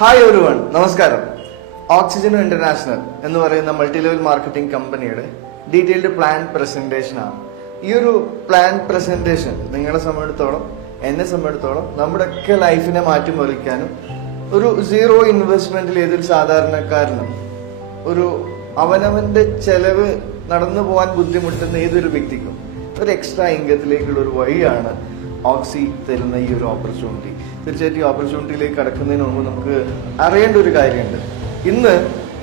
Hi ഒരു one നമസ്കാരം. Oxygen international എന്ന് പറയുന്ന മൾട്ടി ലെവൽ മാർക്കറ്റിംഗ് കമ്പനിയുടെ ഡീറ്റെയിൽഡ് പ്ലാൻ പ്രസന്റേഷൻ ആണ്. ഈ ഒരു പ്ലാൻ പ്രസന്റേഷൻ നിങ്ങളെ സംബന്ധിച്ചിടത്തോളം എന്നെ സംബന്ധിച്ചിടത്തോളം നമ്മുടെയൊക്കെ ലൈഫിനെ മാറ്റിമറിക്കാനും ഒരു സീറോ ഇൻവെസ്റ്റ്മെന്റിൽ ഏതൊരു സാധാരണക്കാരനും ഒരു അവനവന്റെ ചെലവ് നടന്നു പോകാൻ ബുദ്ധിമുട്ടുന്ന ഏതൊരു വ്യക്തിക്കും ഒരു എക്സ്ട്രാ ഇൻകത്തിലേക്കുള്ള ഒരു വഴിയാണ് ഓക്സി തരുന്ന ഈ ഒരു ഓപ്പർച്യൂണിറ്റി തീർച്ചയായിട്ടും ഈ ഓപ്പർച്യൂണിറ്റിയിലേക്ക് കടക്കുന്നതിന് മുമ്പ് നമുക്ക് അറിയേണ്ട ഒരു കാര്യമുണ്ട്. ഇന്ന്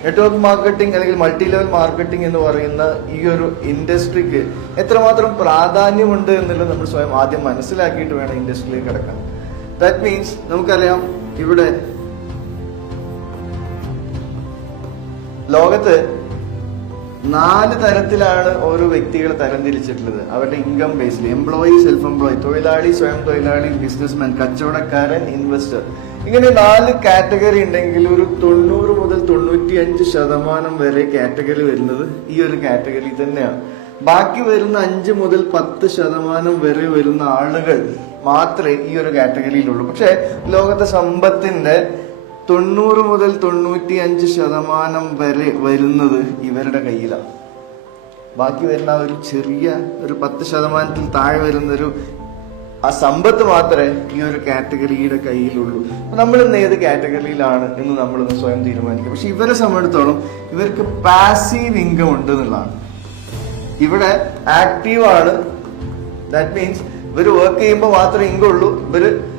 നെറ്റ്വർക്ക് മാർക്കറ്റിംഗ് അല്ലെങ്കിൽ മൾട്ടി ലെവൽ മാർക്കറ്റിംഗ് എന്ന് പറയുന്ന ഈ ഒരു ഇൻഡസ്ട്രിക്ക് എത്രമാത്രം പ്രാധാന്യമുണ്ട് എന്നുള്ളത് നമ്മൾ സ്വയം ആദ്യം മനസ്സിലാക്കിയിട്ട് വേണം ഇൻഡസ്ട്രിയിലേക്ക് കിടക്കാൻ. ദാറ്റ് മീൻസ് നമുക്കറിയാം ഇവിടെ ലോകത്ത് നാല് തരത്തിലാണ് ഓരോ വ്യക്തികളെ തരംതിരിച്ചിട്ടുള്ളത്. അവരുടെ ഇൻകം ബേസിൽ എംപ്ലോയി സെൽഫ് എംപ്ലോയി തൊഴിലാളി സ്വയം തൊഴിലാളി ബിസിനസ്മാൻ കച്ചവടക്കാരൻ ഇൻവെസ്റ്റർ ഇങ്ങനെ നാല് കാറ്റഗറി ഉണ്ടെങ്കിൽ ഒരു തൊണ്ണൂറ് മുതൽ തൊണ്ണൂറ്റി അഞ്ച് ശതമാനം വരെ കാറ്റഗറി വരുന്നത് ഈ ഒരു കാറ്റഗറി തന്നെയാണ്. ബാക്കി വരുന്ന അഞ്ച് മുതൽ പത്ത് ശതമാനം വരെ വരുന്ന ആളുകൾ മാത്രമേ ഈ ഒരു കാറ്റഗറിയിലുള്ളൂ പക്ഷെ ലോകത്തെ സമ്പത്തിന്റെ തൊണ്ണൂറ് മുതൽ തൊണ്ണൂറ്റി അഞ്ച് ശതമാനം വരെ വരുന്നത് ഇവരുടെ കയ്യിലാണ്. ബാക്കി വരുന്ന ഒരു ചെറിയ ഒരു പത്ത് ശതമാനത്തിൽ താഴെ വരുന്നൊരു ആ സമ്പത്ത് മാത്രമേ ഈ ഒരു കാറ്റഗറിയുടെ കയ്യിലുള്ളൂ. നമ്മൾ ഇന്ന് ഏത് കാറ്റഗറിയിലാണ് എന്ന് നമ്മളൊന്ന് സ്വയം തീരുമാനിക്കും. പക്ഷെ ഇവരെ സംബന്ധിച്ചിടത്തോളം ഇവർക്ക് പാസീവ് ഇൻകം ഉണ്ട് എന്നുള്ളതാണ്. ഇവിടെ ആക്റ്റീവ് ആണ്. ദാറ്റ് മീൻസ് ഇവർ വർക്ക് ചെയ്യുമ്പോൾ മാത്രമേ ഇൻകം ഉള്ളൂ. ഇവർ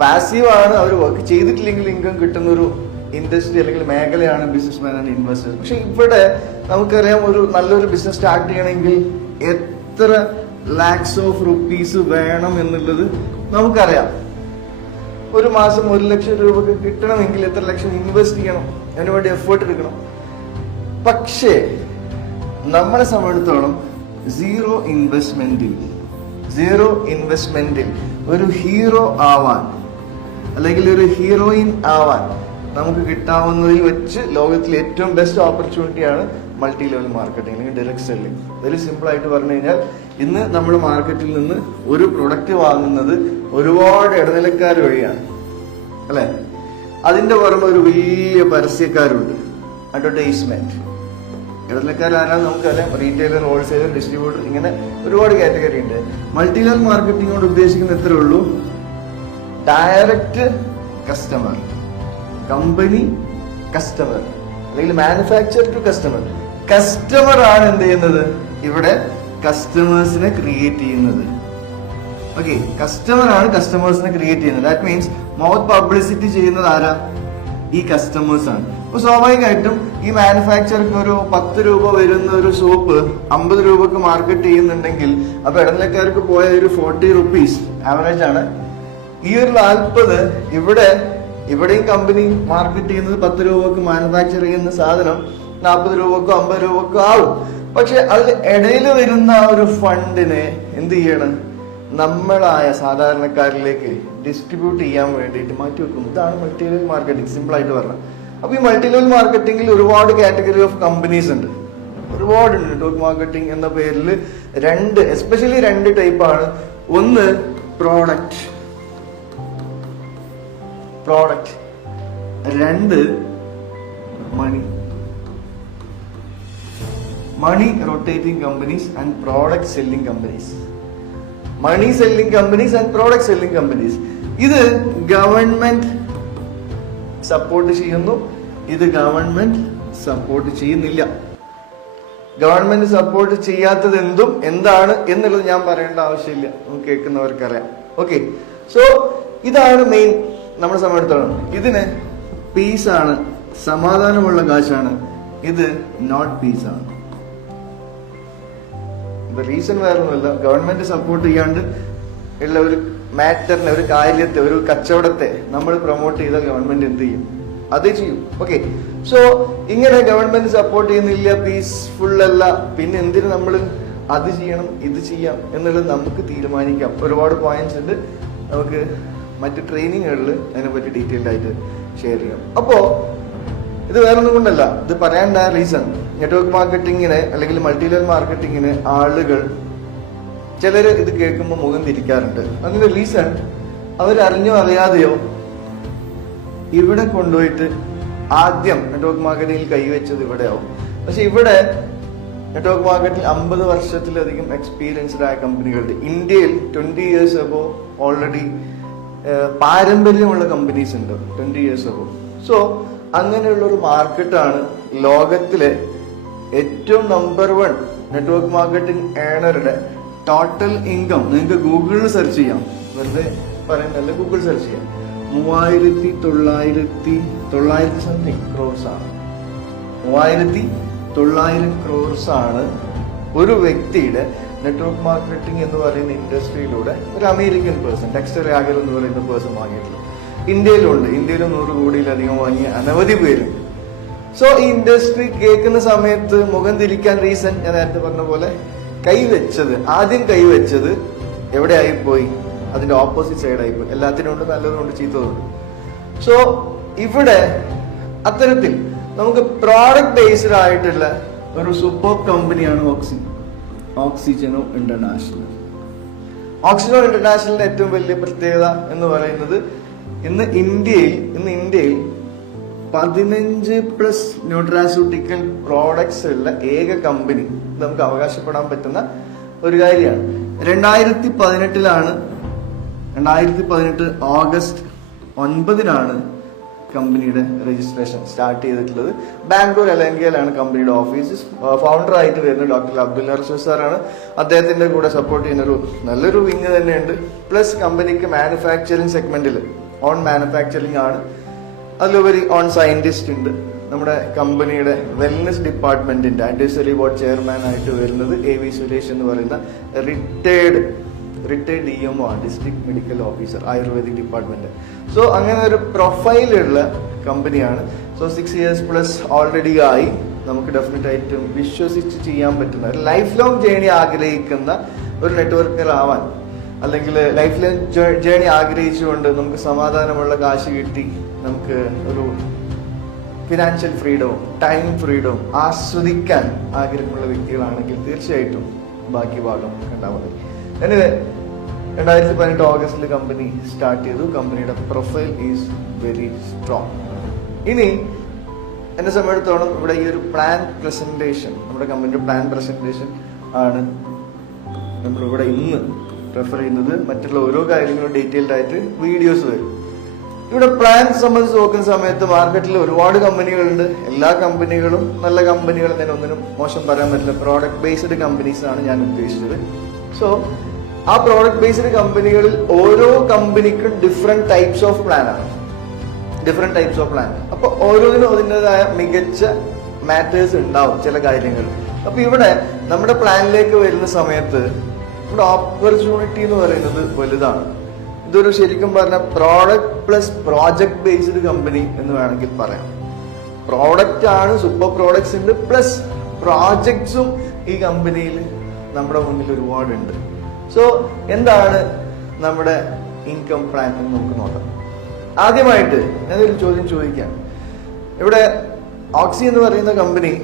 പാസീവ് ആണ് അവർ വർക്ക് ചെയ്തിട്ടില്ലെങ്കിൽ ഇൻകം കിട്ടുന്ന ഒരു ഇൻഡസ്ട്രി അല്ലെങ്കിൽ മേഖലയാണ് ബിസിനസ്മാൻ ആൻഡ് ഇൻവെസ്റ്റേഴ്സ് പക്ഷെ ഇവിടെ നമുക്കറിയാം ഒരു നല്ലൊരു ബിസിനസ് സ്റ്റാർട്ട് ചെയ്യണമെങ്കിൽ എത്ര ലാക്സ് ഓഫ് റുപ്പീസ് വേണം എന്നുള്ളത് നമുക്കറിയാം. ഒരു മാസം ഒരു ലക്ഷം രൂപക്ക് കിട്ടണമെങ്കിൽ എത്ര ലക്ഷം ഇൻവെസ്റ്റ് ചെയ്യണം? അതിനുവേണ്ടി എഫേർട്ട് എടുക്കണം. പക്ഷേ നമ്മളെ സംബന്ധിച്ചിടത്തോളം സീറോ ഇൻവെസ്റ്റ്മെന്റിൽ സീറോ ഇൻവെസ്റ്റ്മെന്റിൽ ഒരു ഹീറോ ആവാൻ അല്ലെങ്കിൽ ഒരു ഹീറോയിൻ ആവാൻ നമുക്ക് കിട്ടാവുന്നതിൽ വെച്ച് ലോകത്തിലെ ഏറ്റവും ബെസ്റ്റ് ഓപ്പർച്യൂണിറ്റിയാണ് മൾട്ടി ലെവൽ മാർക്കറ്റിംഗ് അല്ലെങ്കിൽ ഡയറക്ട് സെല്ലിംഗ് വെരി സിമ്പിൾ ആയിട്ട് പറഞ്ഞു കഴിഞ്ഞാൽ ഇന്ന് നമ്മൾ മാർക്കറ്റിൽ നിന്ന് ഒരു പ്രൊഡക്റ്റ് വാങ്ങുന്നത് ഒരുപാട് ഇടനിലക്കാർ വഴിയാണ്. അല്ലെ? അതിന്റെ പുറമെ ഒരു വലിയ പരസ്യക്കാരുണ്ട്. അഡ്വർടൈസ്മെന്റ് ഇടനിലക്കാരാണെന്ന് നമുക്കറിയാം. റീറ്റെയിലർ ഹോൾസെയിലർ ഡിസ്ട്രിബ്യൂട്ടർ ഇങ്ങനെ ഒരുപാട് കാറ്റഗറി ഉണ്ട്. മൾട്ടി ലെവൽ മാർക്കറ്റിംഗ് കൊണ്ട് ഉദ്ദേശിക്കുന്ന എത്രേ ഉള്ളൂ. ഡയറക്റ്റ് കസ്റ്റമർ കമ്പനി കസ്റ്റമർ അല്ലെങ്കിൽ മാനുഫാക്ചർ ടു കസ്റ്റമർ. കസ്റ്റമർ ആണ് എന്ത് ചെയ്യുന്നത്? ഇവിടെ കസ്റ്റമേഴ്സിനെ ക്രിയേറ്റ് ചെയ്യുന്നത്. ഓക്കെ കസ്റ്റമർ ആണ് കസ്റ്റമേഴ്സിനെ ക്രിയേറ്റ് ചെയ്യുന്നത്. ദാറ്റ് മീൻസ് മൗത്ത് പബ്ലിസിറ്റി ചെയ്യുന്നത് ആരാ? ഈ കസ്റ്റമേഴ്സ് ആണ്. അപ്പൊ സ്വാഭാവികമായിട്ടും ഈ മാനുഫാക്ചർക്ക് ഒരു പത്ത് രൂപ വരുന്ന ഒരു സോപ്പ് അമ്പത് രൂപക്ക് മാർക്കറ്റ് ചെയ്യുന്നുണ്ടെങ്കിൽ അപ്പൊ ഇടനിലക്കാർക്ക് പോയ ഒരു ഫോർട്ടി റുപ്പീസ് ആവറേജ് ആണ്. ഈ ഒരു നാൽപ്പത് ഇവിടെ ഇവിടെയും കമ്പനി മാർക്കറ്റ് ചെയ്യുന്നത് പത്ത് രൂപക്ക് മാനുഫാക്ചർ ചെയ്യുന്ന സാധനം നാൽപ്പത് രൂപക്കോ അമ്പത് രൂപക്കോ ആവും. പക്ഷെ അതിൽ ഇടയിൽ വരുന്ന ഒരു ഫണ്ടിനെ എന്ത് ചെയ്യണം? നമ്മളായ സാധാരണക്കാരിലേക്ക് ഡിസ്ട്രിബ്യൂട്ട് ചെയ്യാൻ വേണ്ടിയിട്ട് മാറ്റി വെക്കും ഇതാണ് മൾട്ടി ലെവൽ മാർക്കറ്റിംഗ് സിമ്പിൾ ആയിട്ട് പറഞ്ഞത് അപ്പൊ ഈ മൾട്ടി ലെവൽ മാർക്കറ്റിംഗിൽ ഒരുപാട് കാറ്റഗറി ഓഫ് കമ്പനീസ് ഉണ്ട്. ഒരുപാടുണ്ട്. നെറ്റ്വർക്ക് മാർക്കറ്റിംഗ് എന്ന പേരിൽ രണ്ട് എസ്പെഷ്യലി രണ്ട് ടൈപ്പാണ് ഒന്ന് പ്രോഡക്റ്റ് പ്രോഡക്റ്റ് രണ്ട് money money rotating companies and product selling companies money selling companies and product selling companies ഇത് ഗവൺമെന്റ് സപ്പോർട്ട് ചെയ്യുന്നു. ഇത് ഗവൺമെന്റ് സപ്പോർട്ട് ചെയ്യുന്നില്ല. ഗവൺമെന്റ് സപ്പോർട്ട് ചെയ്യാത്തത് എന്തും എന്താണ് എന്നുള്ളത് ഞാൻ പറയേണ്ട ആവശ്യമില്ല. കേൾക്കുന്നവർക്കറിയാം. ഓക്കെ സോ ഇതാണ് മെയിൻ നമ്മളെ സംബന്ധിച്ചിടത്തോളം ഇതിന് പീസാണ് സമാധാനമുള്ള കാശാണ്. ഇത് നോട്ട് പീസാണ് റീസൺ വേറെ ഒന്നുമില്ല ഗവൺമെന്റ് സപ്പോർട്ട് ചെയ്യാണ്ട് ഉള്ള ഒരു മാറ്ററിനെ ഒരു കാര്യത്തെ ഒരു കച്ചവടത്തെ നമ്മൾ പ്രൊമോട്ട് ചെയ്താൽ ഗവൺമെന്റ് എന്ത് ചെയ്യും? അത് ചെയ്യും. ഓക്കെ സോ ഇങ്ങനെ ഗവൺമെന്റ് സപ്പോർട്ട് ചെയ്യുന്നില്ല പീസ്ഫുൾ അല്ല പിന്നെ എന്തിനു നമ്മൾ അത് ചെയ്യണം ഇത് ചെയ്യാം എന്നുള്ളത് നമുക്ക് തീരുമാനിക്കാം. ഒരുപാട് പോയിന്റ്സ് ഉണ്ട്. നമുക്ക് മറ്റ് ട്രെയിനിങ്ങുകളിൽ അതിനെപ്പറ്റി ഡീറ്റെയിൽഡ് ആയിട്ട് ഷെയർ ചെയ്യാം. അപ്പോ ഇത് വേറൊന്നും കൊണ്ടല്ല. ഇത് പറയാനുണ്ടായ റീസൺ നെറ്റ്വർക്ക് മാർക്കറ്റിങ്ങിന് അല്ലെങ്കിൽ മൾട്ടി ലെവൽ മാർക്കറ്റിങ്ങിന് ആളുകൾ ചിലർ ഇത് കേൾക്കുമ്പോൾ മുഖം തിരിക്കാറുണ്ട്. അതിന്റെ റീസൺ അവരറിഞ്ഞോ അറിയാതെയോ ഇവിടെ കൊണ്ടുപോയിട്ട് ആദ്യം നെറ്റ്വർക്ക് മാർക്കറ്റിംഗിൽ കൈവച്ചത് ഇവിടെയാവും. പക്ഷെ ഇവിടെ നെറ്റ്വർക്ക് മാർക്കറ്റിൽ അമ്പത് വർഷത്തിലധികം എക്സ്പീരിയൻസ്ഡ് ആയ കമ്പനികളുണ്ട് ഇന്ത്യയിൽ ട്വന്റി ഇയേഴ്സ് അബോ ഓൾറെഡി പാരമ്പര്യമുള്ള കമ്പനീസ് ഉണ്ട്. ട്വന്റി ഇയേഴ്സ് അബോ സോ അങ്ങനെയുള്ള ഒരു മാർക്കറ്റാണ് ലോകത്തിലെ ഏറ്റവും നമ്പർ വൺ നെറ്റ്വർക്ക് മാർക്കറ്റിംഗ് ഏണറുടെ ടോട്ടൽ ഇൻകം നിങ്ങൾക്ക് ഗൂഗിളിൽ സെർച്ച് ചെയ്യാം. വെറുതെ പറയുന്നല്ല ഗൂഗിൾ സെർച്ച് ചെയ്യാം. മൂവായിരത്തി തൊള്ളായിരത്തി തൊള്ളായിരത്തി സംതിങ് ക്രോസ് ആണ്. മൂവായിരത്തി തൊള്ളായിരം ക്രോർസ് ആണ് ഒരു വ്യക്തിയുടെ നെറ്റ്വർക്ക് മാർക്കറ്റിംഗ് എന്ന് പറയുന്ന ഇൻഡസ്ട്രിയിലൂടെ ഒരു അമേരിക്കൻ പേഴ്സൺ ടെക്സ്റ്റർ ആഗർ എന്ന് പറയുന്ന പേഴ്സൺ വാങ്ങിയിട്ടുള്ളത് ഇന്ത്യയിലുണ്ട്. ഇന്ത്യയിലും നൂറ് കോടിയിലധികം വാങ്ങിയ അനവധി പേരുണ്ട്. സോ ഈ ഇൻഡസ്ട്രി കേൾക്കുന്ന സമയത്ത് മുഖം തിരിക്കാൻ റീസൺ ഞാൻ നേരത്തെ പറഞ്ഞ പോലെ കൈവച്ചത് ആദ്യം കൈവച്ചത് എവിടെ ആയിപ്പോയി അതിന്റെ ഓപ്പോസിറ്റ് സൈഡ് ആയിപ്പോയി എല്ലാത്തിനും ഉണ്ട് നല്ലതുകൊണ്ട് ചീത്തതുണ്ട് സോ ഇവിടെ അത്തരത്തിൽ നമുക്ക് പ്രോഡക്റ്റ് ബേസ്ഡ് ആയിട്ടുള്ള ഒരു സൂപ്പർ കമ്പനിയാണ് ഓക്സി ഓക്സിജനോ ഇന്റർനാഷണൽ? ഓക്സിജനോ ഇന്റർനാഷണലിന്റെ ഏറ്റവും വലിയ പ്രത്യേകത എന്ന് പറയുന്നത് ഇന്ന് ഇന്ത്യയിൽ ഇന്ന് ഇന്ത്യയിൽ പതിനഞ്ച് പ്ലസ് ന്യൂട്രാസ്യൂട്ടിക്കൽ പ്രോഡക്ട്സ് ഉള്ള ഏക കമ്പനി നമുക്ക് അവകാശപ്പെടാൻ പറ്റുന്ന ഒരു കാര്യമാണ്. രണ്ടായിരത്തി പതിനെട്ടിലാണ് രണ്ടായിരത്തി പതിനെട്ട് ഓഗസ്റ്റ് ഒൻപതിനാണ് കമ്പനിയുടെ രജിസ്ട്രേഷൻ സ്റ്റാർട്ട് ചെയ്തിട്ടുള്ളത്. ബാംഗ്ലൂർ എലങ്കയിലാണ് കമ്പനിയുടെ ഓഫീസ് ഫൗണ്ടർ ആയിട്ട് വരുന്ന ഡോക്ടർ അബ്ദുൽ റഷീദ് സാറാണ്. അദ്ദേഹത്തിന്റെ കൂടെ സപ്പോർട്ട് ചെയ്യുന്ന ഒരു നല്ലൊരു വിങ് തന്നെയുണ്ട്. പ്ലസ് കമ്പനിക്ക് മാനുഫാക്ചറിങ് സെഗ്മെന്റിൽ ഓൺ മാനുഫാക്ചറിങ് ആണ്. അതിലുപരി ഓൺ സയന്റിസ്റ്റ് ഉണ്ട്. നമ്മുടെ കമ്പനിയുടെ വെൽനസ് ഡിപ്പാർട്ട്മെന്റിന്റെ അഡ്വൈസറി ബോർഡ് ചെയർമാൻ ആയിട്ട് വരുന്നത് എ വി സുരേഷ് എന്ന് പറയുന്ന റിട്ടയർഡ് റിട്ടയർഡ് ഡി എം ആണ് district medical officer ayurvedic department. So അങ്ങനെ ഒരു പ്രൊഫൈലുള്ള കമ്പനിയാണ് so six years plus already ആയി നമുക്ക് ഡെഫിനറ്റ് ആയിട്ടും വിശ്വസിച്ച് ചെയ്യാൻ പറ്റുന്ന ഒരു ലൈഫ് ലോങ് ജേണി ആഗ്രഹിക്കുന്ന ഒരു നെറ്റ്വർക്കർ ആവാൻ അല്ലെങ്കിൽ ലൈഫ് ലോങ് ജേണി ആഗ്രഹിച്ചുകൊണ്ട് നമുക്ക് സമാധാനമുള്ള കാശ് കിട്ടി നമുക്ക് ഒരു ഫിനാൻഷ്യൽ ഫ്രീഡവും ടൈം ഫ്രീഡവും ആസ്വദിക്കാൻ ആഗ്രഹമുള്ള വ്യക്തികളാണെങ്കിൽ തീർച്ചയായിട്ടും ബാക്കി ഭാഗം കണ്ടാൽ മതി എനിവേ രണ്ടായിരത്തി പതിനെട്ട് ഓഗസ്റ്റിൽ കമ്പനി സ്റ്റാർട്ട് ചെയ്തു. കമ്പനിയുടെ പ്രൊഫൈൽ ഈസ് വെരി സ്ട്രോങ് ഇനി എന്നെ സംബന്ധിച്ചിടത്തോളം ഇവിടെ ഈ ഒരു പ്ലാൻ പ്രസന്റേഷൻ നമ്മുടെ കമ്പനിയുടെ പ്ലാൻ പ്രസന്റേഷൻ ആണ് നമ്മളിവിടെ ഇന്ന് റെഫർ ചെയ്യുന്നത്. മറ്റുള്ള ഓരോ കാര്യങ്ങളും ഡീറ്റെയിൽഡ് ആയിട്ട് വീഡിയോസ് വരും. ഇവിടെ പ്ലാൻ സംബന്ധിച്ച് നോക്കുന്ന സമയത്ത് മാർക്കറ്റിൽ ഒരുപാട് കമ്പനികളുണ്ട് എല്ലാ കമ്പനികളും നല്ല കമ്പനികൾ ഒന്നിനും മോശം പറയാൻ പറ്റില്ല. പ്രോഡക്റ്റ് ബേസ്ഡ് കമ്പനീസ് ആണ് ഞാൻ ഉദ്ദേശിച്ചത്. സോ ആ പ്രോഡക്റ്റ് ബേസ്ഡ് കമ്പനികളിൽ ഓരോ കമ്പനിക്കും ഡിഫറെന്റ് ടൈപ്സ് ഓഫ് പ്ലാൻ ആണ്. ഡിഫറെന്റ് ടൈപ്സ് ഓഫ് പ്ലാൻ അപ്പോൾ ഓരോന്നിനും അതിന്റെതായ മികച്ച മാറ്റേഴ്സ് ഉണ്ടാവും ചില കാര്യങ്ങൾ. അപ്പോൾ ഇവിടെ നമ്മുടെ പ്ലാനിലേക്ക് വരുന്ന സമയത്ത് ഇവിടെ ഓപ്പർച്യൂണിറ്റി എന്ന് പറയുന്നത് വലുതാണ്. ഇതൊരു ശരിക്കും പറഞ്ഞ product plus project based company എന്ന് വേണമെങ്കിൽ പറയാം. പ്രോഡക്റ്റ് ആണ് സൂപ്പർ പ്രോഡക്ട്സ് ഉണ്ട് പ്ലസ് പ്രോജക്ട്സും ഈ കമ്പനിയിൽ നമ്മുടെ മുന്നിൽ ഒരുപാടുണ്ട്. സോ എന്താണ് നമ്മുടെ ഇൻകം പ്ലാൻ എന്ന് നമുക്ക് നോക്കാം. ആദ്യമായിട്ട് ഞാനൊരു ചോദ്യം ചോദിക്കാം. ഇവിടെ ഓക്സി എന്ന് പറയുന്ന കമ്പനി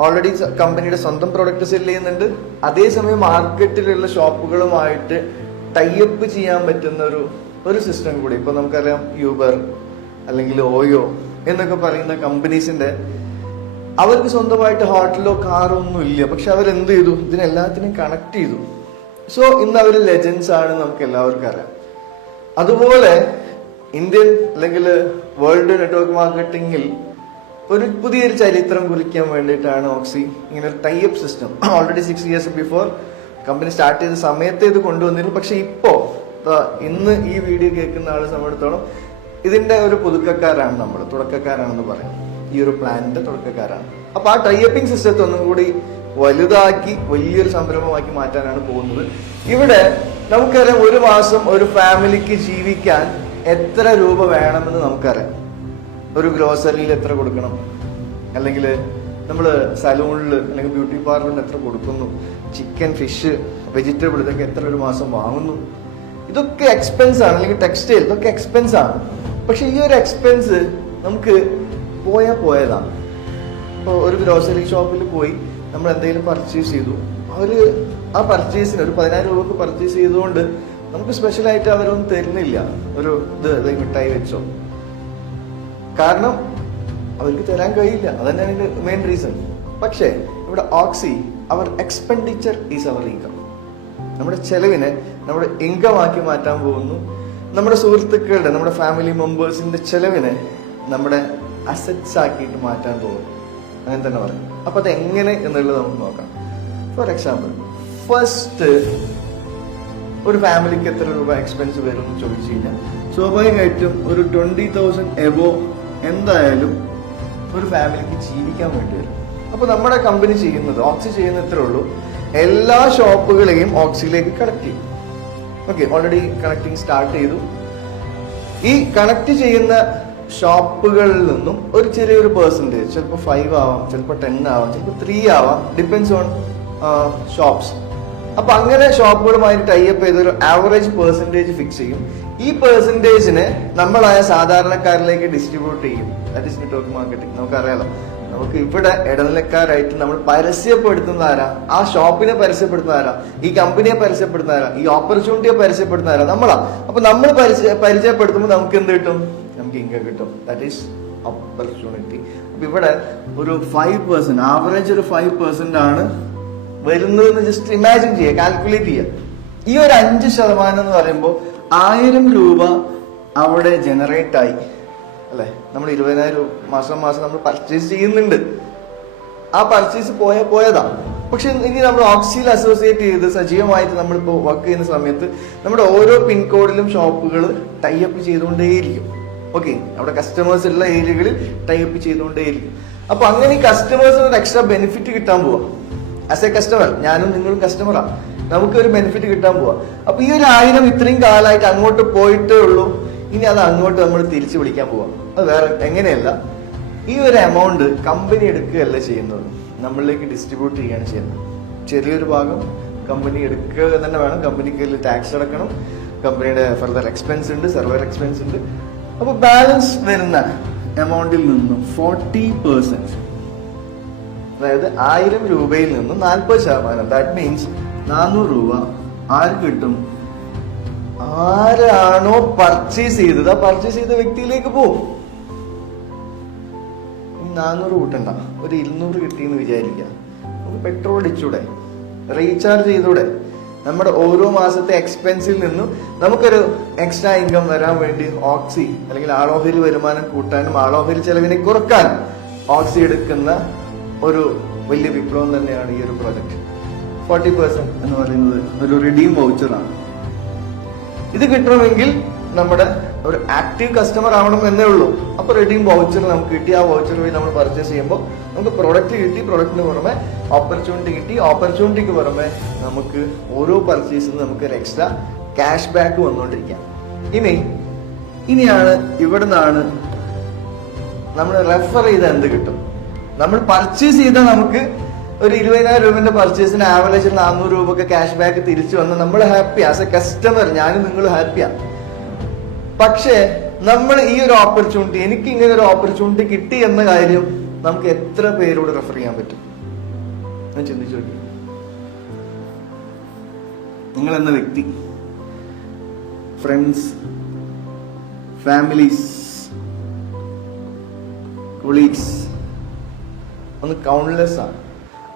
ഓൾറെഡി കമ്പനിയുടെ സ്വന്തം പ്രൊഡക്റ്റ് സെൽ ചെയ്യുന്നുണ്ട്. അതേസമയം മാർക്കറ്റിലുള്ള ഷോപ്പുകളുമായിട്ട് ടൈപ്പ് ചെയ്യാൻ പറ്റുന്ന ഒരു ഒരു സിസ്റ്റം കൂടി. ഇപ്പൊ നമുക്കറിയാം യൂബർ അല്ലെങ്കിൽ ഓയോ എന്നൊക്കെ പറയുന്ന കമ്പനീസിന്റെ അവർക്ക് സ്വന്തമായിട്ട് ഹോട്ടലോ കാറോ ഒന്നും ഇല്ല. പക്ഷെ അവരെന്ത് ചെയ്തു? ഇതിനെല്ലാത്തിനും കണക്ട് ചെയ്തു. സോ ഇന്ന് അവർ ലെജൻസ് ആണ് നമുക്ക് എല്ലാവർക്കും അറിയാം. അതുപോലെ ഇന്ത്യൻ അല്ലെങ്കിൽ വേൾഡ് നെറ്റ്വർക്ക് മാർക്കറ്റിംഗിൽ ഒരു പുതിയൊരു ചരിത്രം കുറിക്കാൻ വേണ്ടിയിട്ടാണ് ഓക്സി ഇങ്ങനെ ഒരു type system already six years before company start ചെയ്ത സമയത്ത് ഇത് കൊണ്ടുവന്നിരുന്നു. പക്ഷെ ഇപ്പോ ഇന്ന് ഈ വീഡിയോ കേൾക്കുന്ന ആളെ സംബന്ധിച്ചിടത്തോളം ഇതിന്റെ ഒരു പുതുക്കക്കാരാണ് നമ്മൾ തുടക്കക്കാരാണെന്ന് പറയാം. ഈ ഒരു പ്ലാനിന്റെ തുടക്കക്കാരാണ്. അപ്പൊ ആ ടൈപ്പിംഗ് സിസ്റ്റത്തെ ഒന്നും കൂടി വലുതാക്കി വലിയൊരു സംരംഭമാക്കി മാറ്റാനാണ് പോകുന്നത്. ഇവിടെ നമുക്കറിയാം ഒരു മാസം ഒരു ഫാമിലിക്ക് ജീവിക്കാൻ എത്ര രൂപ വേണമെന്ന് നമുക്കറിയാം. ഒരു ഗ്രോസറിയിൽ എത്ര കൊടുക്കണം? അല്ലെങ്കിൽ നമ്മൾ സലൂണിൽ അല്ലെങ്കിൽ ബ്യൂട്ടി പാർലറിൽ എത്ര കൊടുക്കുന്നു? ചിക്കൻ ഫിഷ് വെജിറ്റബിൾ ഇതൊക്കെ എത്ര ഒരു മാസം വാങ്ങുന്നു? ഇതൊക്കെ എക്സ്പെൻസ് ആണ്. അല്ലെങ്കിൽ ടെക്സ്റ്റൈൽ ഇതൊക്കെ എക്സ്പെൻസ് ആണ്. പക്ഷെ ഈ ഒരു എക്സ്പെൻസ് നമുക്ക് പോയാൽ പോയതാണ്. ഇപ്പോൾ ഒരു ഗ്രോസറി ഷോപ്പിൽ പോയി നമ്മൾ എന്തെങ്കിലും പർച്ചേസ് ചെയ്തു. അവർ ആ പർച്ചേസിന് ഒരു പതിനായിരം രൂപക്ക് പർച്ചേസ് ചെയ്തുകൊണ്ട് നമുക്ക് സ്പെഷ്യൽ ആയിട്ട് അവരൊന്നും തരുന്നില്ല. ഒരു ഇത് മിഠായി വെച്ചോ. കാരണം അവർക്ക് തരാൻ കഴിയില്ല. അതന്നെ അതിന്റെ മെയിൻ റീസൺ പക്ഷേ ഇവിടെ Oxy our expenditure is our income നമ്മുടെ ചെലവിനെ നമ്മുടെ ഇൻകമാക്കി മാറ്റാൻ പോകുന്നു. നമ്മുടെ സുഹൃത്തുക്കളുടെ നമ്മുടെ ഫാമിലി മെമ്പേഴ്സിന്റെ ചെലവിനെ നമ്മുടെ അസറ്റ്സ് ആക്കിയിട്ട് മാറ്റാൻ പോകുന്നു. അങ്ങനെ തന്നെ പറയും. അപ്പൊ അത് എങ്ങനെ എന്നുള്ളത് നമുക്ക് നോക്കാം. ഫോർ എക്സാമ്പിൾ ഫസ്റ്റ് ഒരു ഫാമിലിക്ക് എത്ര രൂപ എക്സ്പെൻസ് വരും എന്ന് ചോദിച്ചു കഴിഞ്ഞാൽ സ്വാഭാവികമായിട്ടും ഒരു ട്വന്റി തൗസൻഡ് എബോ എന്തായാലും ഒരു ഫാമിലിക്ക് ജീവിക്കാൻ വേണ്ടി വരും. അപ്പൊ നമ്മുടെ കമ്പനി ചെയ്യുന്നത് ഓക്സി ചെയ്യുന്ന ഇത്രേ ഉള്ളൂ. എല്ലാ ഷോപ്പുകളെയും ഓക്സിയിലേക്ക് കണക്ട് ചെയ്യും. ഓക്കെ ഓൾറെഡി കണക്ടിങ് സ്റ്റാർട്ട് ചെയ്തു. ഈ കണക്ട് ചെയ്യുന്ന ഷോപ്പുകളിൽ നിന്നും ഒരു ചെറിയൊരു പെർസെന്റേജ് ചിലപ്പോൾ ഫൈവ് ആവാം ചിലപ്പോൾ ടെൻ ആവാം ചിലപ്പോൾ ത്രീ ആവാം ഡിപ്പെൻസ് ഓൺ ഷോപ്സ് അപ്പൊ അങ്ങനെ ഷോപ്പുകളുമായി ടൈപ്പ് ചെയ്തൊരു ആവറേജ് പെർസെന്റേജ് ഫിക്സ് ചെയ്യും. ഈ പെർസെന്റേജിനെ നമ്മളായ സാധാരണക്കാരിലേക്ക് ഡിസ്ട്രിബ്യൂട്ട് ചെയ്യും. ദാറ്റ് ഇസ് നെറ്റ്വർക്ക് മാർക്കറ്റിംഗ് നമുക്കറിയാലോ. നമുക്ക് ഇവിടെ ഇടനിലക്കാരായിട്ട് നമ്മൾ പരസ്യപ്പെടുത്തുന്ന ആരാ? ആ ഷോപ്പിനെ പരസ്യപ്പെടുത്തുന്ന ആരാ? ഈ കമ്പനിയെ പരസ്യപ്പെടുത്തുന്ന ആരാ? ഈ ഓപ്പർച്യൂണിറ്റിയെ പരസ്യപ്പെടുത്തുന്ന ആരാ? നമ്മളാ. അപ്പൊ നമ്മൾ പരിചയ പരിചയപ്പെടുത്തുമ്പോൾ നമുക്ക് എന്ത് കിട്ടും? നമുക്ക് ഇൻകം കിട്ടും. ദാറ്റ് ഈസ് ഓപ്പർച്യൂണിറ്റി അപ്പൊ ഇവിടെ ഒരു ഫൈവ് പെർസെന്റ് ആവറേജ് ഒരു ഫൈവ് പെർസെന്റ് ആണ് വരുന്നതെന്ന് ജസ്റ്റ് ഇമാജിൻ ചെയ്യുക കാൽക്കുലേറ്റ് ചെയ്യുക. ഈ ഒരു അഞ്ച് ശതമാനം എന്ന് പറയുമ്പോൾ ആയിരം രൂപ അവിടെ ജനറേറ്റ് ആയി. അല്ലെ? നമ്മൾ ഇരുപതിനായിരം രൂപ മാസം മാസം നമ്മൾ പർച്ചേസ് ചെയ്യുന്നുണ്ട്. ആ പർച്ചേസ് പോയ പോയതാ. പക്ഷെ ഇനി നമ്മൾ ഓക്സിയിൽ അസോസിയേറ്റ് ചെയ്ത് സജീവമായിട്ട് നമ്മളിപ്പോൾ വർക്ക് ചെയ്യുന്ന സമയത്ത് നമ്മുടെ ഓരോ പിൻകോഡിലും ഷോപ്പുകൾ ടൈ അപ്പ് ചെയ്തുകൊണ്ടേയിരിക്കും. ഓക്കെ അവിടെ കസ്റ്റമേഴ്സ് ഉള്ള ഏരിയകളിൽ ടൈപ്പ് ചെയ്തുകൊണ്ടേയിരിക്കും. അപ്പൊ അങ്ങനെ ഈ കസ്റ്റമേഴ്സിന് ഒരു എക്സ്ട്രാ ബെനിഫിറ്റ് കിട്ടാൻ പോവാ. ആസ് എ കസ്റ്റമർ ഞാനും നിങ്ങളും കസ്റ്റമറാണ് നമുക്ക് ഒരു ബെനിഫിറ്റ് കിട്ടാൻ പോവാ. അപ്പൊ ഈ ഒരു ആയിരം ഇത്രയും കാലമായിട്ട് അങ്ങോട്ട് പോയിട്ടേ ഉള്ളൂ. ഇനി അത് അങ്ങോട്ട് നമ്മൾ തിരിച്ചു വിളിക്കാൻ പോവാം. അത് വേറെ എങ്ങനെയല്ല ഈ ഒരു എമൗണ്ട് കമ്പനി എടുക്കുകയല്ല ചെയ്യുന്നത്. നമ്മളിലേക്ക് ഡിസ്ട്രിബ്യൂട്ട് ചെയ്യുകയാണ് ചെയ്യുന്നത്. ചെറിയൊരു ഭാഗം കമ്പനി എടുക്കുക തന്നെ വേണം. കമ്പനിക്ക് ടാക്സ് അടക്കണം. കമ്പനിയുടെ ഫർദർ എക്സ്പെൻസ് ഉണ്ട് സെർവർ എക്സ്പെൻസ് ഉണ്ട്. അപ്പൊ ബാലൻസ് വരുന്ന എമൗണ്ടിൽ നിന്നും ഫോർട്ടി പെർസെന്റ് അതായത് ആയിരം രൂപയിൽ നിന്നും നാൽപ്പത് ശതമാനം. ദാറ്റ് മീൻസ് നാനൂറ് രൂപ ആര് കിട്ടും? ആരാണോ പർച്ചേസ് ചെയ്തത്. ആ പർച്ചേസ് ചെയ്ത വ്യക്തിയിലേക്ക് പോകും നാനൂറ് കൂട്ടണ്ട. ഒരു ഇരുന്നൂറ് കിട്ടിയെന്ന് വിചാരിക്കുക. പെട്രോൾ അടിച്ചൂടെ? റീചാർജ് ചെയ്തൂടെ? നമ്മുടെ ഓരോ മാസത്തെ എക്സ്പെൻസിൽ നിന്നും നമുക്കൊരു എക്സ്ട്രാ ഇൻകം വരാൻ വേണ്ടി ഓക്സി അല്ലെങ്കിൽ ആളോഹരി വരുമാനം കൂട്ടാനും ആളോഹരി ചെലവിനെ കുറയ്ക്കാൻ ഓക്സി എടുക്കുന്ന ഒരു വലിയ വിപ്ലവം തന്നെയാണ് ഈ ഒരു പ്രോജക്റ്റ് ഫോർട്ടി പെർസെന്റ് എന്ന് പറയുന്നത് ഒരു റിഡീം വൗച്ചറാണ് ഇത് കിട്ടണമെങ്കിൽ നമ്മുടെ ഒരു ആക്റ്റീവ് കസ്റ്റമർ ആവണം എന്നേ ഉള്ളൂ. അപ്പൊ റെഡീം വൗച്ചർ നമുക്ക് കിട്ടി. ആ വൗച്ചർ വഴി നമ്മൾ പർച്ചേസ് ചെയ്യുമ്പോൾ നമുക്ക് പ്രൊഡക്റ്റ് കിട്ടി. പ്രൊഡക്റ്റിന് പുറമെ ഓപ്പർച്യൂണിറ്റി കിട്ടി. ഓപ്പർച്യൂണിറ്റിക്ക് പുറമെ നമുക്ക് ഓരോ പർച്ചേസിന് നമുക്ക് ഒരു എക്സ്ട്രാ ക്യാഷ് ബാക്ക് വന്നുകൊണ്ടിരിക്കാം. ഇനി ഇനിയാണ് ഇവിടെ നിന്നാണ് നമ്മൾ റെഫർ ചെയ്ത എന്ത് കിട്ടും. നമ്മൾ പർച്ചേസ് ചെയ്താൽ നമുക്ക് ഒരു ഇരുപതിനായിരം രൂപന്റെ പർച്ചേസിന് ആവറേജ് നാനൂറ് രൂപ ഒക്കെ ക്യാഷ് ബാക്ക് തിരിച്ചു വന്ന് നമ്മൾ ഹാപ്പി ആസ് എ കസ്റ്റമർ ഞാനും നിങ്ങൾ ഹാപ്പിയാണ് പക്ഷേ നമ്മൾ ഈ ഒരു ഓപ്പർച്യൂണിറ്റി എനിക്ക് ഇങ്ങനെ ഒരു ഓപ്പർച്യൂണിറ്റി കിട്ടി എന്ന കാര്യം നമുക്ക് എത്ര പേരോട് റെഫർ ചെയ്യാൻ പറ്റും? ഞാൻ ചിന്തിച്ചു നോക്കി. നിങ്ങൾ എന്ന വ്യക്തി ഫ്രണ്ട്സ് ഫാമിലീസ് കൊളീഗ്സ് ഒന്ന് കൗണ്ട്ലെസ് ആണ്.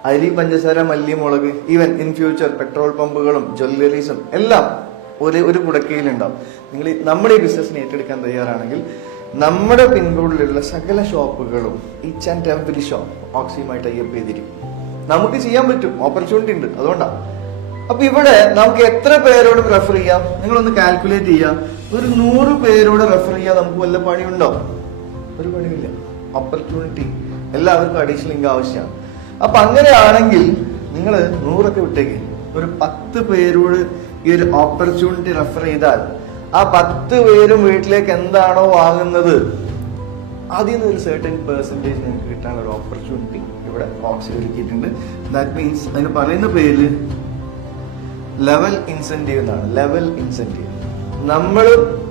അരി പഞ്ചസാര മല്ലി മുളക് ഈവൻ ഇൻ ഫ്യൂച്ചർ പെട്രോൾ പമ്പുകളും ജ്വല്ലറീസും എല്ലാം ഒരു ഒരു കുടക്കയിലുണ്ടാവും നിങ്ങൾ നമ്മുടെ ഈ ബിസിനസ്സിനെ ഏറ്റെടുക്കാൻ തയ്യാറാണെങ്കിൽ നമ്മുടെ പിൻകൂടിലുള്ള സകല ഷോപ്പുകളും ഈച്ച് ആൻഡ് എവറി ഷോപ്പ് ഓക്സിയുമായി ടൈപ്പ് ചെയ്തിരിക്കും. നമുക്ക് ചെയ്യാൻ പറ്റും. ഓപ്പർച്യൂണിറ്റി ഉണ്ട്. അതുകൊണ്ടാണ് അപ്പൊ ഇവിടെ നമുക്ക് എത്ര പേരോട് റെഫർ ചെയ്യാം? നിങ്ങളൊന്ന് കാൽക്കുലേറ്റ് ചെയ്യാം. ഒരു നൂറ് പേരോട് റെഫർ ചെയ്യാൻ നമുക്ക് വല്ല പണിയുണ്ടോ? ഒരു പണിയില്ല ഓപ്പർച്യൂണിറ്റി എല്ലാവർക്കും അഡീഷണൽ ഇൻകം ആവശ്യമാണ്. അപ്പൊ അങ്ങനെയാണെങ്കിൽ നിങ്ങൾ നൂറൊക്കെ വിട്ടേക്ക്. ഒരു പത്ത് പേരോട് ഈ ഒരു ഓപ്പർച്യൂണിറ്റി റെഫർ ചെയ്താൽ ആ പത്ത് പേരും വീട്ടിലേക്ക് എന്താണോ വാങ്ങുന്നത് അതിൽ നിന്ന് ഒരു സെർട്ടൻ പെർസെന്റേജ് നിങ്ങൾക്ക് കിട്ടാനുള്ള ഒരു ഓപ്പർച്യൂണിറ്റി ഇവിടെ ഓപ്ഷൻ ഒരുക്കിയിട്ടുണ്ട്. ദാറ്റ് മീൻസ് അതിന് പറയുന്ന പേര് ലെവൽ ഇൻസെന്റീവ് എന്നാണ്. ലെവൽ ഇൻസെന്റീവ് നമ്മൾ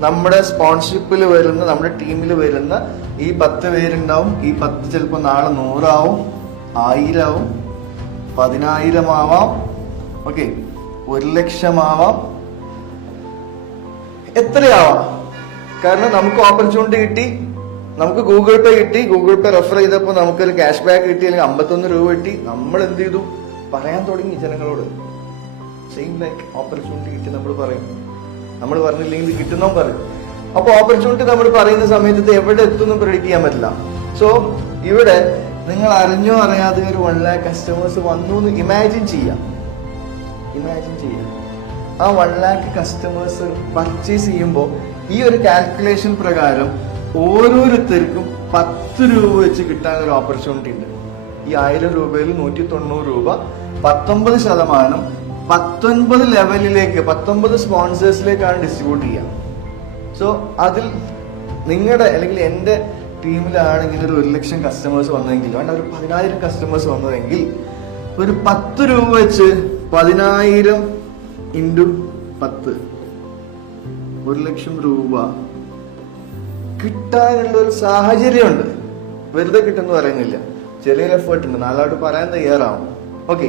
നമ്മുടെ സ്പോൺസർഷിപ്പിൽ വരുന്ന നമ്മുടെ ടീമിൽ വരുന്ന ഈ പത്ത് പേരുണ്ടാവും. ഈ പത്ത് ചിലപ്പോൾ നാളെ നൂറാവും ആവും പതിനായിരം ആവാം ഓക്കെ ഒരു ലക്ഷമാവാം. എത്രയാവാം? കാരണം നമുക്ക് ഓപ്പർച്യൂണിറ്റി കിട്ടി. നമുക്ക് ഗൂഗിൾ പേ കിട്ടി. ഗൂഗിൾ പേ റെഫർ ചെയ്തപ്പോൾ നമുക്കൊരു ക്യാഷ് ബാക്ക് കിട്ടി അല്ലെങ്കിൽ അമ്പത്തൊന്ന് രൂപ കിട്ടി. നമ്മൾ എന്ത് ചെയ്തു? പറയാൻ തുടങ്ങി ജനങ്ങളോട്. സെയിം ലൈക്ക് ഓപ്പർച്യൂണിറ്റി കിട്ടി നമ്മൾ പറയും. നമ്മൾ പറഞ്ഞില്ലെങ്കിൽ കിട്ടുന്നോ പറയും. അപ്പൊ ഓപ്പർച്യൂണിറ്റി നമ്മൾ പറയുന്ന സമയത്ത് ഇത് എവിടെ എത്തുമെന്ന് പ്രെഡിക്റ്റ് ചെയ്യാൻ പറ്റില്ല. സോ ഇവിടെ നിങ്ങൾ അറിഞ്ഞോ അറിയാതെ ഒരു വൺ ലാക്ക് കസ്റ്റമേഴ്സ് വന്നു എന്ന് ഇമാജിൻ ചെയ്യാം. ഇമാജിൻ ചെയ്യുക ആ വൺ ലാക്ക് കസ്റ്റമേഴ്സ് പർച്ചേസ് ചെയ്യുമ്പോൾ ഈ ഒരു കാൽക്കുലേഷൻ പ്രകാരം ഓരോരുത്തർക്കും പത്ത് രൂപ വെച്ച് കിട്ടാനൊരു ഓപ്പർച്യൂണിറ്റി ഉണ്ട്. ഈ ആയിരം രൂപയിൽ നൂറ്റി തൊണ്ണൂറ് രൂപ പത്തൊമ്പത് ശതമാനം പത്തൊൻപത് ലെവലിലേക്ക് പത്തൊമ്പത് സ്പോൺസേഴ്സിലേക്കാണ് ഡിസ്ട്രിബ്യൂട്ട് ചെയ്യുക സോ അതിൽ നിങ്ങളുടെ അല്ലെങ്കിൽ എന്റെ ടീമിലാണ് ഇങ്ങനെ ഒരു ഒരു ലക്ഷം കസ്റ്റമേഴ്സ് വന്നതെങ്കിൽ വേണ്ട ഒരു പതിനായിരം കസ്റ്റമേഴ്സ് വന്നതെങ്കിൽ ഒരു പത്ത് രൂപ വെച്ച് പതിനായിരം ഇന്റു പത്ത്. ഒരു ലക്ഷം രൂപ. കിട്ടാനുള്ള ഒരു സാഹചര്യമുണ്ട്. വെറുതെ കിട്ടുമെന്ന് പറയുന്നില്ല. ചെറിയൊരു എഫേർട്ട് ഉണ്ട്. നാലായിട്ട് പറയാൻ തയ്യാറാവും. ഓക്കെ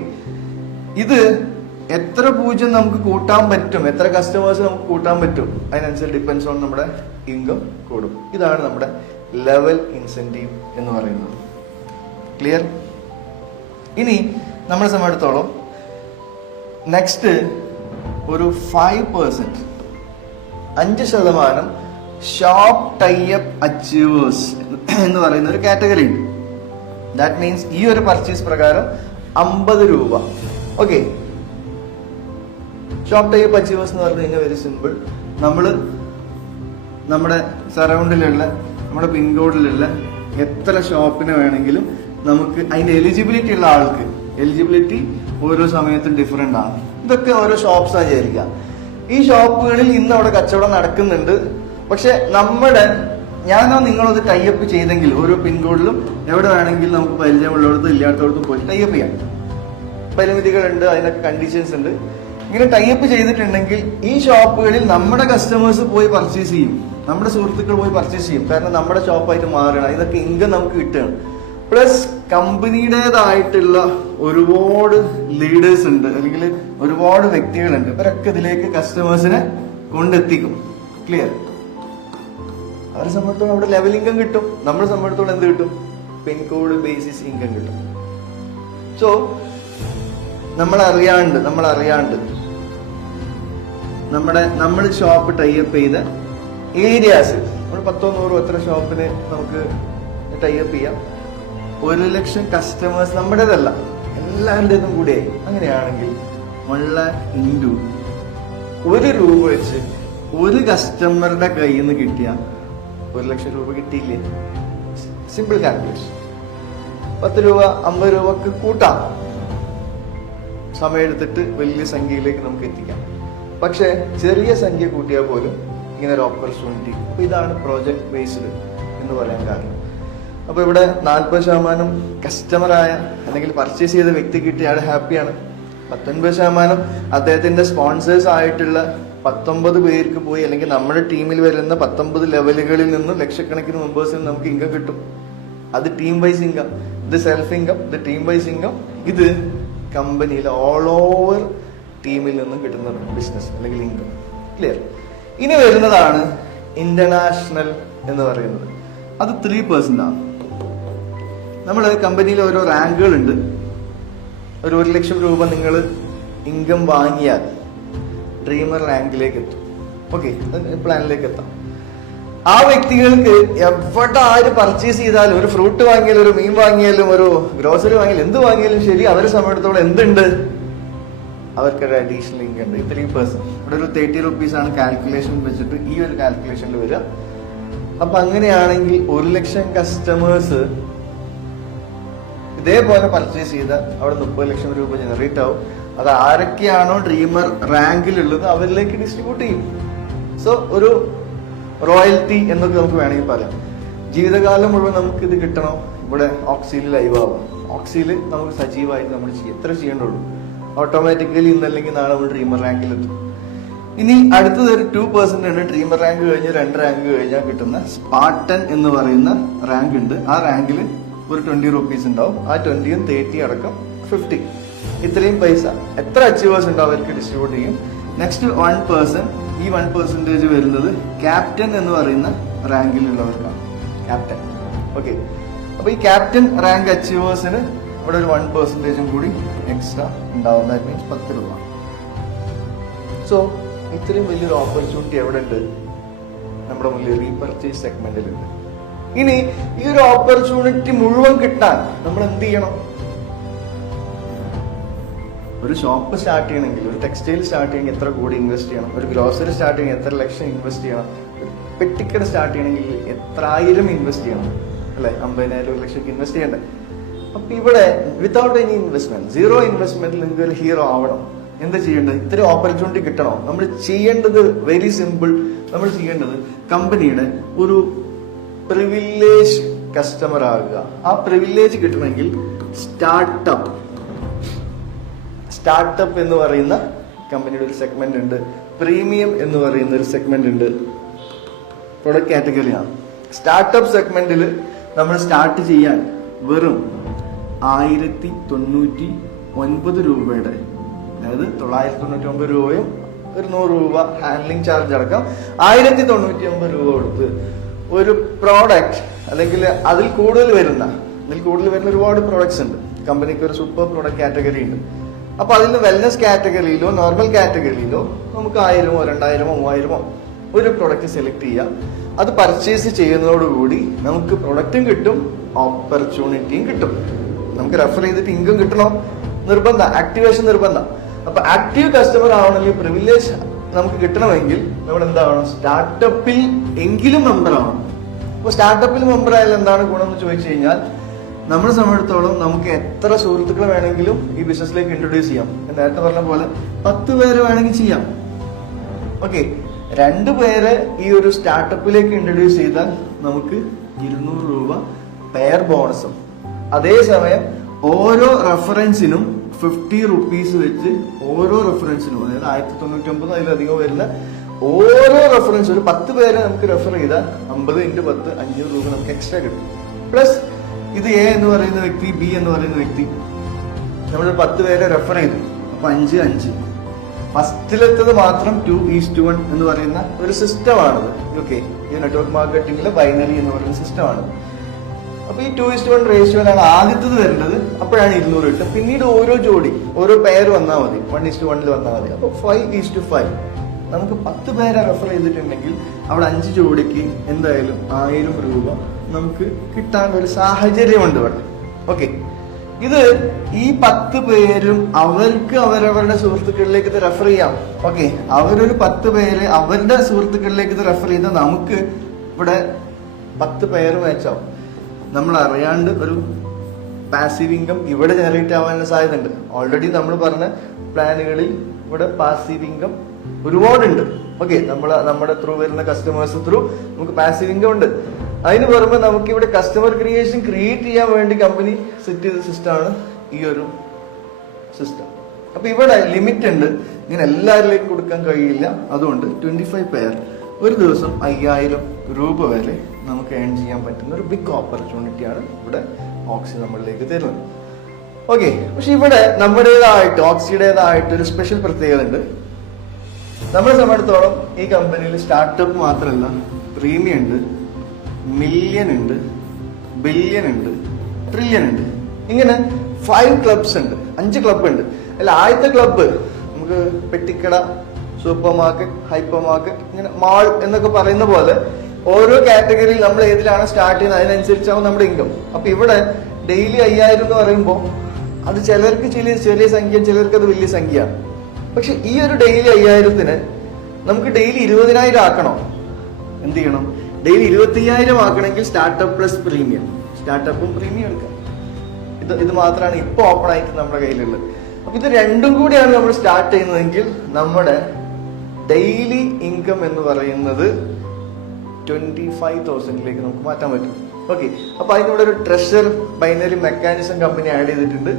ഇത് എത്ര പൂജ്യം നമുക്ക് കൂട്ടാൻ പറ്റും? എത്ര കസ്റ്റമേഴ്സ് നമുക്ക് കൂട്ടാൻ പറ്റും? അതിനനുസരിച്ച് ഡിപ്പെൻസ് ഓൺ നമ്മുടെ ഇൻകം കൂടും. ഇതാണ് നമ്മുടെ ലെവൽ ഇൻസെന്റീവ് എന്ന് പറയുന്നത്. ക്ലിയർ ഇനി നമ്മളെ സംബന്ധിച്ചിടത്തോളം നെക്സ്റ്റ് ഒരു ഫൈവ് പെർസെന്റ് അഞ്ച് ശതമാനം ഷോപ്പ് ടൈപ്പ് അച്ചീവേഴ്സ് എന്ന് പറയുന്ന ഒരു കാറ്റഗറി ഉണ്ട്. ദാറ്റ് മീൻസ് ഈ ഒരു പർച്ചേസ് പ്രകാരം അമ്പത് രൂപ. ഓക്കെ ഷോപ്പ് ടൈപ്പ് അച്ചീവേഴ്സ് എന്ന് പറഞ്ഞു കഴിഞ്ഞാൽ വെരി സിമ്പിൾ നമ്മൾ നമ്മുടെ സറൗണ്ടിലുള്ള നമ്മുടെ പിൻകോഡിലുള്ള എത്ര ഷോപ്പിന് വേണമെങ്കിലും നമുക്ക് അതിന്റെ എലിജിബിലിറ്റി ഉള്ള ആൾക്ക് എലിജിബിലിറ്റി ഓരോ സമയത്തും ഡിഫറെന്റ് ആണ് ഇതൊക്കെ ഓരോ ഷോപ്സ് വിചാരിക്കുക ഈ ഷോപ്പുകളിൽ ഇന്ന് അവിടെ കച്ചവടം നടക്കുന്നുണ്ട്. പക്ഷെ നമ്മുടെ ഞാനോ നിങ്ങളത് ടൈപ്പ് ചെയ്തെങ്കിൽ ഓരോ പിൻകോഡിലും എവിടെ വേണമെങ്കിലും നമുക്ക് പരിചയമുള്ളിടത്തും ഇല്ലാത്തടത്തും പോയി ടൈപ്പ് ചെയ്യാം. പരിമിതികളുണ്ട് അതിനൊക്കെ കണ്ടീഷൻസ് ഉണ്ട്. ഇങ്ങനെ ടൈപ്പ് ചെയ്തിട്ടുണ്ടെങ്കിൽ ഈ ഷോപ്പുകളിൽ നമ്മുടെ കസ്റ്റമേഴ്സ് പോയി പർച്ചേസ് ചെയ്യും. നമ്മുടെ സുഹൃത്തുക്കൾ പോയി പർച്ചേസ് ചെയ്യും. കാരണം നമ്മുടെ ഷോപ്പായിട്ട് മാറണം. ഇതൊക്കെ ഇൻകം നമുക്ക് കിട്ടുകയാണ്. പ്ലസ് കമ്പനിയുടേതായിട്ടുള്ള ഒരുപാട് ലീഡേഴ്സ് ഉണ്ട്. അല്ലെങ്കിൽ ഒരുപാട് വ്യക്തികളുണ്ട്. ഇവരൊക്കെ ഇതിലേക്ക് കസ്റ്റമേഴ്സിനെ കൊണ്ടെത്തിക്കും. ക്ലിയർ അവരെ സംബന്ധിച്ചോളം അവിടെ ലെവൽ ഇൻകം കിട്ടും. നമ്മളെ സംബന്ധിച്ചോളം എന്ത് കിട്ടും? പിൻകോഡ് ബേസിസ് ഇൻകം കിട്ടും. സോ നമ്മൾ അറിയാണ്ട് നമ്മൾ അറിയാണ്ട് നമ്മുടെ നമ്മൾ ഷോപ്പ് ടൈപ്പ് ചെയ്ത ഏരിയാസ് നമ്മൾ പത്തോ നൂറോ എത്ര ഷോപ്പിന് നമുക്ക് ടൈപ്പ് ചെയ്യാം. ഒരു ലക്ഷം കസ്റ്റമേഴ്സ് നമ്മുടേതല്ല. എല്ലാവരുടേതും കൂടെ. അങ്ങനെയാണെങ്കിൽ വൺ ഇന്റു ഒരു രൂപ വെച്ച് ഒരു കസ്റ്റമറുടെ കയ്യിൽ നിന്ന് കിട്ടിയ ഒരു ലക്ഷം രൂപ കിട്ടിയില്ലേ? സിമ്പിൾ കാൽക്കുലേഷൻ പത്ത് രൂപ അമ്പത് രൂപക്ക് കൂട്ടാം. സമയമെടുത്തിട്ട് വലിയ സംഖ്യയിലേക്ക് നമുക്ക് എത്തിക്കാം. പക്ഷേ ചെറിയ സംഖ്യ കൂട്ടിയാൽ പോലും ഇങ്ങനെ ഒരു ഓപ്പർച്യൂണിറ്റി ഇതാണ് പ്രോജക്ട് ബേസ്ഡ് എന്ന് പറയാൻ കാരണം. അപ്പൊ ഇവിടെ നാൽപ്പത് ശതമാനം കസ്റ്റമറായ അല്ലെങ്കിൽ പർച്ചേസ് ചെയ്ത വ്യക്തി കിട്ടിയ അയാൾ ഹാപ്പിയാണ് പത്തൊൻപത് ശതമാനം അദ്ദേഹത്തിന്റെ സ്പോൺസേഴ്സ് ആയിട്ടുള്ള പത്തൊമ്പത് പേർക്ക് പോയി അല്ലെങ്കിൽ നമ്മുടെ ടീമിൽ വരുന്ന പത്തൊമ്പത് ലെവലുകളിൽ നിന്നും ലക്ഷക്കണക്കിന് മെമ്പേഴ്സിന് നമുക്ക് ഇൻകം കിട്ടും. അത് ടീം വൈസ് ഇൻകം ഇത് സെൽഫ് ഇൻകം ഇത് ടീം വൈസ് ഇൻകം ഇത് കമ്പനിയിൽ ഓൾ ഓവർ ടീമിൽ നിന്നും കിട്ടുന്ന ബിസിനസ് അല്ലെങ്കിൽ ഇൻകം ക്ലിയർ ഇനി വരുന്നതാണ് ഇന്റർനാഷണൽ എന്ന് പറയുന്നത്. അത് ത്രീ പേഴ്സന്റ് ആണ്. നമ്മൾ കമ്പനിയിൽ ഓരോ റാങ്കുകൾ ഉണ്ട് ഒരു ഒരു ലക്ഷം രൂപ നിങ്ങൾ ഇൻകം വാങ്ങിയാൽ ഡ്രീമർ റാങ്കിലേക്ക് എത്തും ഓക്കെ പ്ലാനിലേക്ക് എത്താം ആ വ്യക്തികൾക്ക് എവിടെ ആര് പർച്ചേസ് ചെയ്താലും ഒരു ഫ്രൂട്ട് വാങ്ങിയാലും ഒരു മീൻ വാങ്ങിയാലും ഒരു ഗ്രോസറി വാങ്ങിയാലും എന്ത് വാങ്ങിയാലും ശരി അവരെ സമയത്തോളം എന്തുണ്ട്? അവർക്കൊരു അഡീഷണൽ ഇൻകം ഉണ്ട്. ത്രീ പേഴ്സൺ ഇവിടെ ഒരു തേർട്ടി റുപ്പീസ് ആണ് കാൽക്കുലേഷൻ വെച്ചിട്ട് ഈ ഒരു കാൽക്കുലേഷനിൽ വരിക. അപ്പൊ അങ്ങനെയാണെങ്കിൽ ഒരു ലക്ഷം കസ്റ്റമേഴ്സ് ഇതേപോലെ പർച്ചേസ് ചെയ്ത അവിടെ മുപ്പത് ലക്ഷം രൂപ ജനറേറ്റ് ആവും. അത് ആരൊക്കെയാണോ ഡ്രീമർ റാങ്കിലുള്ളത് അവരിലേക്ക് ഡിസ്ട്രിബ്യൂട്ട് ചെയ്യും. സോ ഒരു റോയൽറ്റി എന്നൊക്കെ നമുക്ക് വേണമെങ്കിൽ പറയാം. ജീവിതകാലം മുഴുവൻ നമുക്ക് ഇത് കിട്ടണം. ഇവിടെ ഓക്സിയിൽ ലൈവ് ആവും. ഓക്സിയിൽ നമുക്ക് സജീവമായിട്ട് നമ്മൾ ചെയ്യും എത്ര ചെയ്യേണ്ടുള്ളൂ ഓട്ടോമാറ്റിക്കലി ഇന്നല്ലെങ്കിൽ നാളെ നമ്മൾ ഡ്രീമർ റാങ്കിലെത്തും ഇനി അടുത്തത് ഒരു ടു പെർസെന്റ് ഉണ്ട് ഡ്രീമർ റാങ്ക് കഴിഞ്ഞ് രണ്ട് റാങ്ക് കഴിഞ്ഞാൽ കിട്ടുന്ന സ്പാർട്ടൻ എന്ന് പറയുന്ന റാങ്ക് ഉണ്ട്. ആ റാങ്കിൽ ഒരു ട്വന്റി റുപ്പീസ് ഉണ്ടാവും. ആ ട്വന്റിയും തേർട്ടി അടക്കം ഫിഫ്റ്റി ഇത്രയും പൈസ. എത്ര അച്ചീവേഴ്സ് ഉണ്ടോ അവർക്ക് ഡിസ്ട്രിബ്യൂട്ട് ചെയ്യും? നെക്സ്റ്റ് വൺ പേഴ്സൺ ഈ വൺ പെർസെന്റേജ് വരുന്നത് ക്യാപ്റ്റൻ എന്ന് പറയുന്ന റാങ്കിലുള്ളവർക്കാണ്. ക്യാപ്റ്റൻ ഓക്കെ അപ്പൊ ഈ ക്യാപ്റ്റൻ റാങ്ക് അച്ചീവേഴ്സിന് ഇവിടെ ഒരു വൺ പെർസെന്റേജും കൂടി എക്സ്ട്രാ ഉണ്ടാവും. ദാറ്റ് മീൻസ് പത്ത് രൂപ. സോ ഇത്രയും വലിയൊരു ഓപ്പർച്യൂണിറ്റി എവിടെ ഉണ്ട് നമ്മുടെ മുന്നിൽ റീപർച്ചേസ് സെഗ്മെന്റിലുണ്ട് ഇനി ഈ ഒരു ഓപ്പർച്യൂണിറ്റി മുഴുവൻ കിട്ടാൻ നമ്മൾ എന്ത് ചെയ്യണം? ഒരു ഷോപ്പ് സ്റ്റാർട്ട് ചെയ്യണമെങ്കിൽ ഒരു ടെക്സ്റ്റൈൽ സ്റ്റാർട്ട് ചെയ്യണമെങ്കിൽ എത്ര കോടി ഇൻവെസ്റ്റ് ചെയ്യണം? ഒരു ഗ്രോസറി സ്റ്റാർട്ട് ചെയ്യണമെങ്കിൽ എത്ര ലക്ഷം ഇൻവെസ്റ്റ് ചെയ്യണം? ഒരു പെട്ടിക്കട സ്റ്റാർട്ട് ചെയ്യണമെങ്കിൽ എത്ര ആയിരം ഇൻവെസ്റ്റ് ചെയ്യണം? അല്ലെ? അമ്പതിനായിരം ഒരു ലക്ഷം ഇൻവെസ്റ്റ് ചെയ്യണ്ടേ? അപ്പൊ ഇവിടെ വിത്തൗട്ട് എനി ഇൻവെസ്റ്റ്മെന്റ് സീറോ ഇൻവെസ്റ്റ്മെന്റിൽ നിങ്ങൾക്ക് ഒരു ഹീറോ ആവണം. എന്ത് ചെയ്യേണ്ടത്? ഇത്ര ഓപ്പർച്യൂണിറ്റി കിട്ടണോ. നമ്മൾ ചെയ്യേണ്ടത് വെരി സിമ്പിൾ നമ്മൾ ചെയ്യേണ്ടത് കമ്പനിയുടെ ഒരു പ്രിവിലേജ് കസ്റ്റമർ ആകുക ആ പ്രിവിലേജ് കിട്ടണമെങ്കിൽ സ്റ്റാർട്ടപ്പ് സ്റ്റാർട്ടപ്പ് എന്ന് പറയുന്ന കമ്പനിയുടെ ഒരു സെഗ്മെന്റ് ഉണ്ട്. പ്രീമിയം എന്ന് പറയുന്ന ഒരു സെഗ്മെന്റ് ഉണ്ട്. പ്രൊഡക്റ്റ് കാറ്റഗറിയാണ് സ്റ്റാർട്ടപ്പ് സെഗ്മെന്റിൽ നമ്മൾ സ്റ്റാർട്ട് ചെയ്യാൻ വെറും ആയിരത്തി തൊണ്ണൂറ്റി ഒൻപത് രൂപയുടെ അതായത് തൊള്ളായിരത്തി തൊണ്ണൂറ്റി ഒമ്പത് രൂപയും ഒരു നൂറ് രൂപ ഹാൻഡ്ലിംഗ് ചാർജ് അടക്കം ആയിരത്തി തൊണ്ണൂറ്റി ഒമ്പത് രൂപ കൊടുത്ത് ഒരു പ്രോഡക്റ്റ് അല്ലെങ്കിൽ അതിൽ കൂടുതൽ വരുന്ന അതിൽ കൂടുതൽ വരുന്ന ഒരുപാട് പ്രോഡക്ട്സ് ഉണ്ട്. കമ്പനിക്ക് ഒരു സൂപ്പർ പ്രോഡക്റ്റ് കാറ്റഗറി ഉണ്ട്. അപ്പോൾ അതിൽ വെൽനസ് കാറ്റഗറിയിലോ നോർമൽ കാറ്റഗറിയിലോ നമുക്ക് ആയിരമോ രണ്ടായിരമോ മൂവായിരമോ ഒരു പ്രോഡക്റ്റ് സെലക്ട് ചെയ്യാം. അത് പർച്ചേസ് ചെയ്യുന്നതോടുകൂടി നമുക്ക് പ്രൊഡക്റ്റും കിട്ടും ഓപ്പർച്യൂണിറ്റിയും കിട്ടും. നമുക്ക് റെഫർ ചെയ്തിട്ട് ഇൻകം കിട്ടണം. നിർബന്ധം ആക്ടിവേഷൻ നിർബന്ധം. അപ്പൊ ആക്റ്റീവ് കസ്റ്റമർ ആവണമെങ്കിൽ പ്രിവിലേജ് നമുക്ക് കിട്ടണമെങ്കിൽ നമ്മൾ എന്താവണം സ്റ്റാർട്ടപ്പിൽ എങ്കിലും മെമ്പർ ആവണം. അപ്പോൾ സ്റ്റാർട്ടപ്പിൽ മെമ്പർ ആയാൽ എന്താണ് ഗുണം എന്ന് ചോദിച്ചു കഴിഞ്ഞാൽ നമ്മളെ സംബന്ധിച്ചിടത്തോളം നമുക്ക് എത്ര സുഹൃത്തുക്കളെ വേണമെങ്കിലും ഈ ബിസിനസ്സിലേക്ക് ഇൻട്രൊഡ്യൂസ് ചെയ്യാം. നേരത്തെ പറഞ്ഞ പോലെ പത്ത് പേര് വേണമെങ്കിൽ ചെയ്യാം. ഓക്കെ രണ്ട് പേരെ ഈ ഒരു സ്റ്റാർട്ടപ്പിലേക്ക് ഇൻട്രൊഡ്യൂസ് ചെയ്താൽ നമുക്ക് ഇരുന്നൂറ് രൂപ പെയർ ബോണസും അതേസമയം ഓരോ റെഫറൻസിനും ഫിഫ്റ്റി റുപ്പീസ് വെച്ച് ഓരോ റെഫറൻസിനും അതായത് ആയിരത്തി തൊണ്ണൂറ്റി ഒമ്പത് അതിലധികം വരുന്ന ഓരോ റെഫറൻസ് ഒരു പത്ത് പേരെ നമുക്ക് റെഫർ ചെയ്താൽ അമ്പത് ഇന്റു പത്ത് അഞ്ഞൂറ് രൂപ നമുക്ക് എക്സ്ട്രാ കിട്ടും. പ്ലസ് ഇത് എ എന്ന് പറയുന്ന വ്യക്തി ബി എന്ന് പറയുന്ന വ്യക്തി നമ്മൾ പത്ത് പേരെ റെഫർ ചെയ്തു അപ്പൊ അഞ്ച് അഞ്ച്. ഫസ്റ്റിലെത്തത് മാത്രം ടു ഈസ് ടു വൺ എന്ന് പറയുന്ന ഒരു സിസ്റ്റമാണത് ഓക്കെ ഈ നെറ്റ്വർക്ക് മാർക്കറ്റിംഗിലെ ബൈനറി എന്ന് പറയുന്ന സിസ്റ്റമാണ് അപ്പൊ ഈ ടു ഇസ്റ്റ് വൺ റേഷ്യോയിലാണ് ആദ്യത്തത് വരുന്നത്. അപ്പോഴാണ് ഇരുന്നൂറ് കിട്ടുക. പിന്നീട് ഓരോ ജോഡി ഓരോ പേർ വന്നാൽ മതി. വൺ ഇസ്റ്റ് വണ്ണിൽ വന്നാൽ മതി. അപ്പൊ ഫൈവ് ഈസ് ടു ഫൈവ് നമുക്ക് പത്ത് പേരെ റെഫർ ചെയ്തിട്ടുണ്ടെങ്കിൽ അവിടെ അഞ്ച് ജോഡിക്ക് എന്തായാലും ആയിരം രൂപ നമുക്ക് കിട്ടാൻ ഒരു സാഹചര്യമുണ്ട് ഇവിടെ. ഓക്കെ ഇത് ഈ പത്ത് പേരും അവർക്ക് അവരവരുടെ സുഹൃത്തുക്കളിലേക്ക് ഇത് റെഫർ ചെയ്യാം. ഓക്കെ അവരൊരു പത്ത് പേര് അവരുടെ സുഹൃത്തുക്കളിലേക്ക് ഇത് റെഫർ ചെയ്താൽ നമുക്ക് ഇവിടെ പത്ത് പേര് മാച്ചാവും നമ്മൾ അറിയാണ്ട് ഒരു പാസീവ് ഇൻകം ഇവിടെ ജനറേറ്റ് ആവാനുള്ള സാധ്യതയുണ്ട്. ഓൾറെഡി നമ്മൾ പറഞ്ഞ പ്ലാനുകളിൽ ഇവിടെ പാസീവ് ഇൻകം ഒരുപാടുണ്ട്. ഓക്കെ നമ്മൾ നമ്മുടെ ത്രൂ വരുന്ന കസ്റ്റമേഴ്സ് ത്രൂ നമുക്ക് പാസീവ് ഇൻകം ഉണ്ട്. അതിന് പുറമെ നമുക്ക് ഇവിടെ കസ്റ്റമർ ക്രിയേഷൻ ക്രിയേറ്റ് ചെയ്യാൻ വേണ്ടി കമ്പനി സെറ്റ് ചെയ്ത സിസ്റ്റമാണ് ഈ ഒരു സിസ്റ്റം അപ്പൊ ഇവിടെ ലിമിറ്റ് ഉണ്ട്. ഇങ്ങനെ എല്ലാവരിലേക്കും കൊടുക്കാൻ കഴിയില്ല. അതുകൊണ്ട് ട്വന്റി ഫൈവ് പെയർ ഒരു ദിവസം അയ്യായിരം രൂപ വരെ നമുക്ക് ഏൺ ചെയ്യാൻ പറ്റുന്ന ഒരു ബിഗ് ഓപ്പർച്യൂണിറ്റിയാണ് ഇവിടെ ഓക്സി നമ്മളിലേക്ക് തരുന്നത്. ഓക്കെ പക്ഷെ ഇവിടെ നമ്മുടേതായിട്ട് ഓക്സിയുടേതായിട്ട് ഒരു സ്പെഷ്യൽ പ്രത്യേകത ഉണ്ട് നമ്മളെ സംബന്ധിച്ചിടത്തോളം ഈ കമ്പനിയിൽ സ്റ്റാർട്ടപ്പ് മാത്രമല്ല പ്രീമിയം ഉണ്ട് മില്യൺ ഉണ്ട് ബില്യൺ ഉണ്ട് ട്രില്യൺ ഉണ്ട്. ഇങ്ങനെ ഫൈവ് ക്ലബ്സ് ഉണ്ട് അഞ്ച് ക്ലബ്ബ് ഉണ്ട്. അല്ല ആദ്യത്തെ ക്ലബ്ബ് നമുക്ക് പെട്ടിക്കട സൂപ്പർ മാർക്കറ്റ് ഹൈപ്പർ മാർക്കറ്റ് ഇങ്ങനെ മാൾ എന്നൊക്കെ പറയുന്ന പോലെ ഓരോ കാറ്റഗറിയിൽ നമ്മൾ ഏതിലാണ് സ്റ്റാർട്ട് ചെയ്യുന്നത്? അതിനനുസരിച്ചാവും നമ്മുടെ ഇൻകം അപ്പൊ ഇവിടെ ഡെയിലി അയ്യായിരം എന്ന് പറയുമ്പോൾ അത് ചിലർക്ക് ചെറിയ ചെറിയ സംഖ്യ ചിലർക്ക് അത് വലിയ സംഖ്യയാണ് പക്ഷെ ഈ ഒരു ഡെയിലി അയ്യായിരത്തിന് നമുക്ക് ഡെയിലി ഇരുപതിനായിരം ആക്കണോ? എന്ത് ചെയ്യണം? ഡെയിലി ഇരുപത്തിയ്യായിരം ആക്കണമെങ്കിൽ സ്റ്റാർട്ടപ്പ് പ്ലസ് പ്രീമിയം സ്റ്റാർട്ടപ്പും പ്രീമിയം എടുക്കാം. ഇത് ഇത് മാത്രമാണ് ഇപ്പോൾ ഓപ്പൺ ആയിട്ട് നമ്മുടെ കയ്യിലുള്ളത്. അപ്പൊ ഇത് രണ്ടും കൂടിയാണ് നമ്മൾ സ്റ്റാർട്ട് ചെയ്യുന്നതെങ്കിൽ നമ്മുടെ ഡെയിലി ഇൻകം എന്ന് പറയുന്നത് ട്വന്റി ഫൈവ് തൗസൻഡിലേക്ക് നമുക്ക് മാറ്റാൻ പറ്റും. ഓക്കെ അപ്പോൾ അതിനൂടെ ഒരു treasure binary mechanism company add ചെയ്തിട്ടുണ്ട്.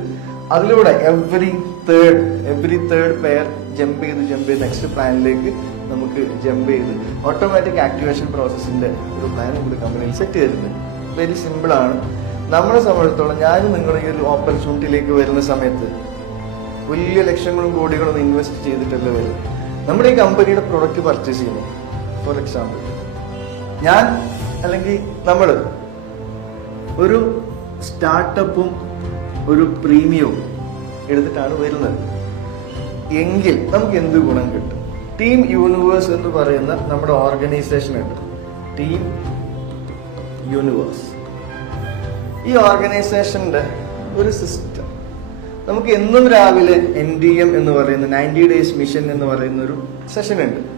അതിലൂടെ every third every third pair jump ചെയ്ത് ജമ്പ് ചെയ്ത് നെക്സ്റ്റ് പ്ലാനിലേക്ക് നമുക്ക് ജമ്പ് ചെയ്ത് ഓട്ടോമാറ്റിക് ആക്ടിവേഷൻ പ്രോസസ്സിന്റെ ഒരു പ്ലാൻ നമ്മുടെ കമ്പനിയിൽ സെറ്റ് ചെയ്തിട്ടുണ്ട്. വെരി സിമ്പിളാണ് നമ്മളെ സംബന്ധിച്ചിടത്തോളം ഞാൻ നിങ്ങൾ ഈ ഒരു ഓപ്പർച്യൂണിറ്റിയിലേക്ക് വരുന്ന സമയത്ത് വലിയ ലക്ഷങ്ങളും കോടികളും ഇൻവെസ്റ്റ് ചെയ്തിട്ടല്ലേ വരും. നമ്മുടെ ഈ കമ്പനിയുടെ പ്രൊഡക്റ്റ് പർച്ചേസ് ചെയ്യുന്നു. ഫോർ എക്സാമ്പിൾ ഞാൻ അല്ലെങ്കിൽ നമ്മൾ ഒരു സ്റ്റാർട്ടപ്പും ഒരു പ്രീമിയവും എടുത്തിട്ടാണ് വരുന്നത്. എങ്കിൽ നമുക്ക് എന്ത് ഗുണം കിട്ടും? ടീം യൂണിവേഴ്സ് എന്ന് പറയുന്ന നമ്മുടെ ഓർഗനൈസേഷൻ ഉണ്ട്. ടീം യൂണിവേഴ്സ് ഈ ഓർഗനൈസേഷന്റെ ഒരു സിസ്റ്റം നമുക്ക് എന്നും രാവിലെ എൻ ഡി എം എന്ന് പറയുന്ന നയന്റി ഡേയ്സ് മിഷൻ എന്ന് പറയുന്ന ഒരു സെഷൻ ഉണ്ട്.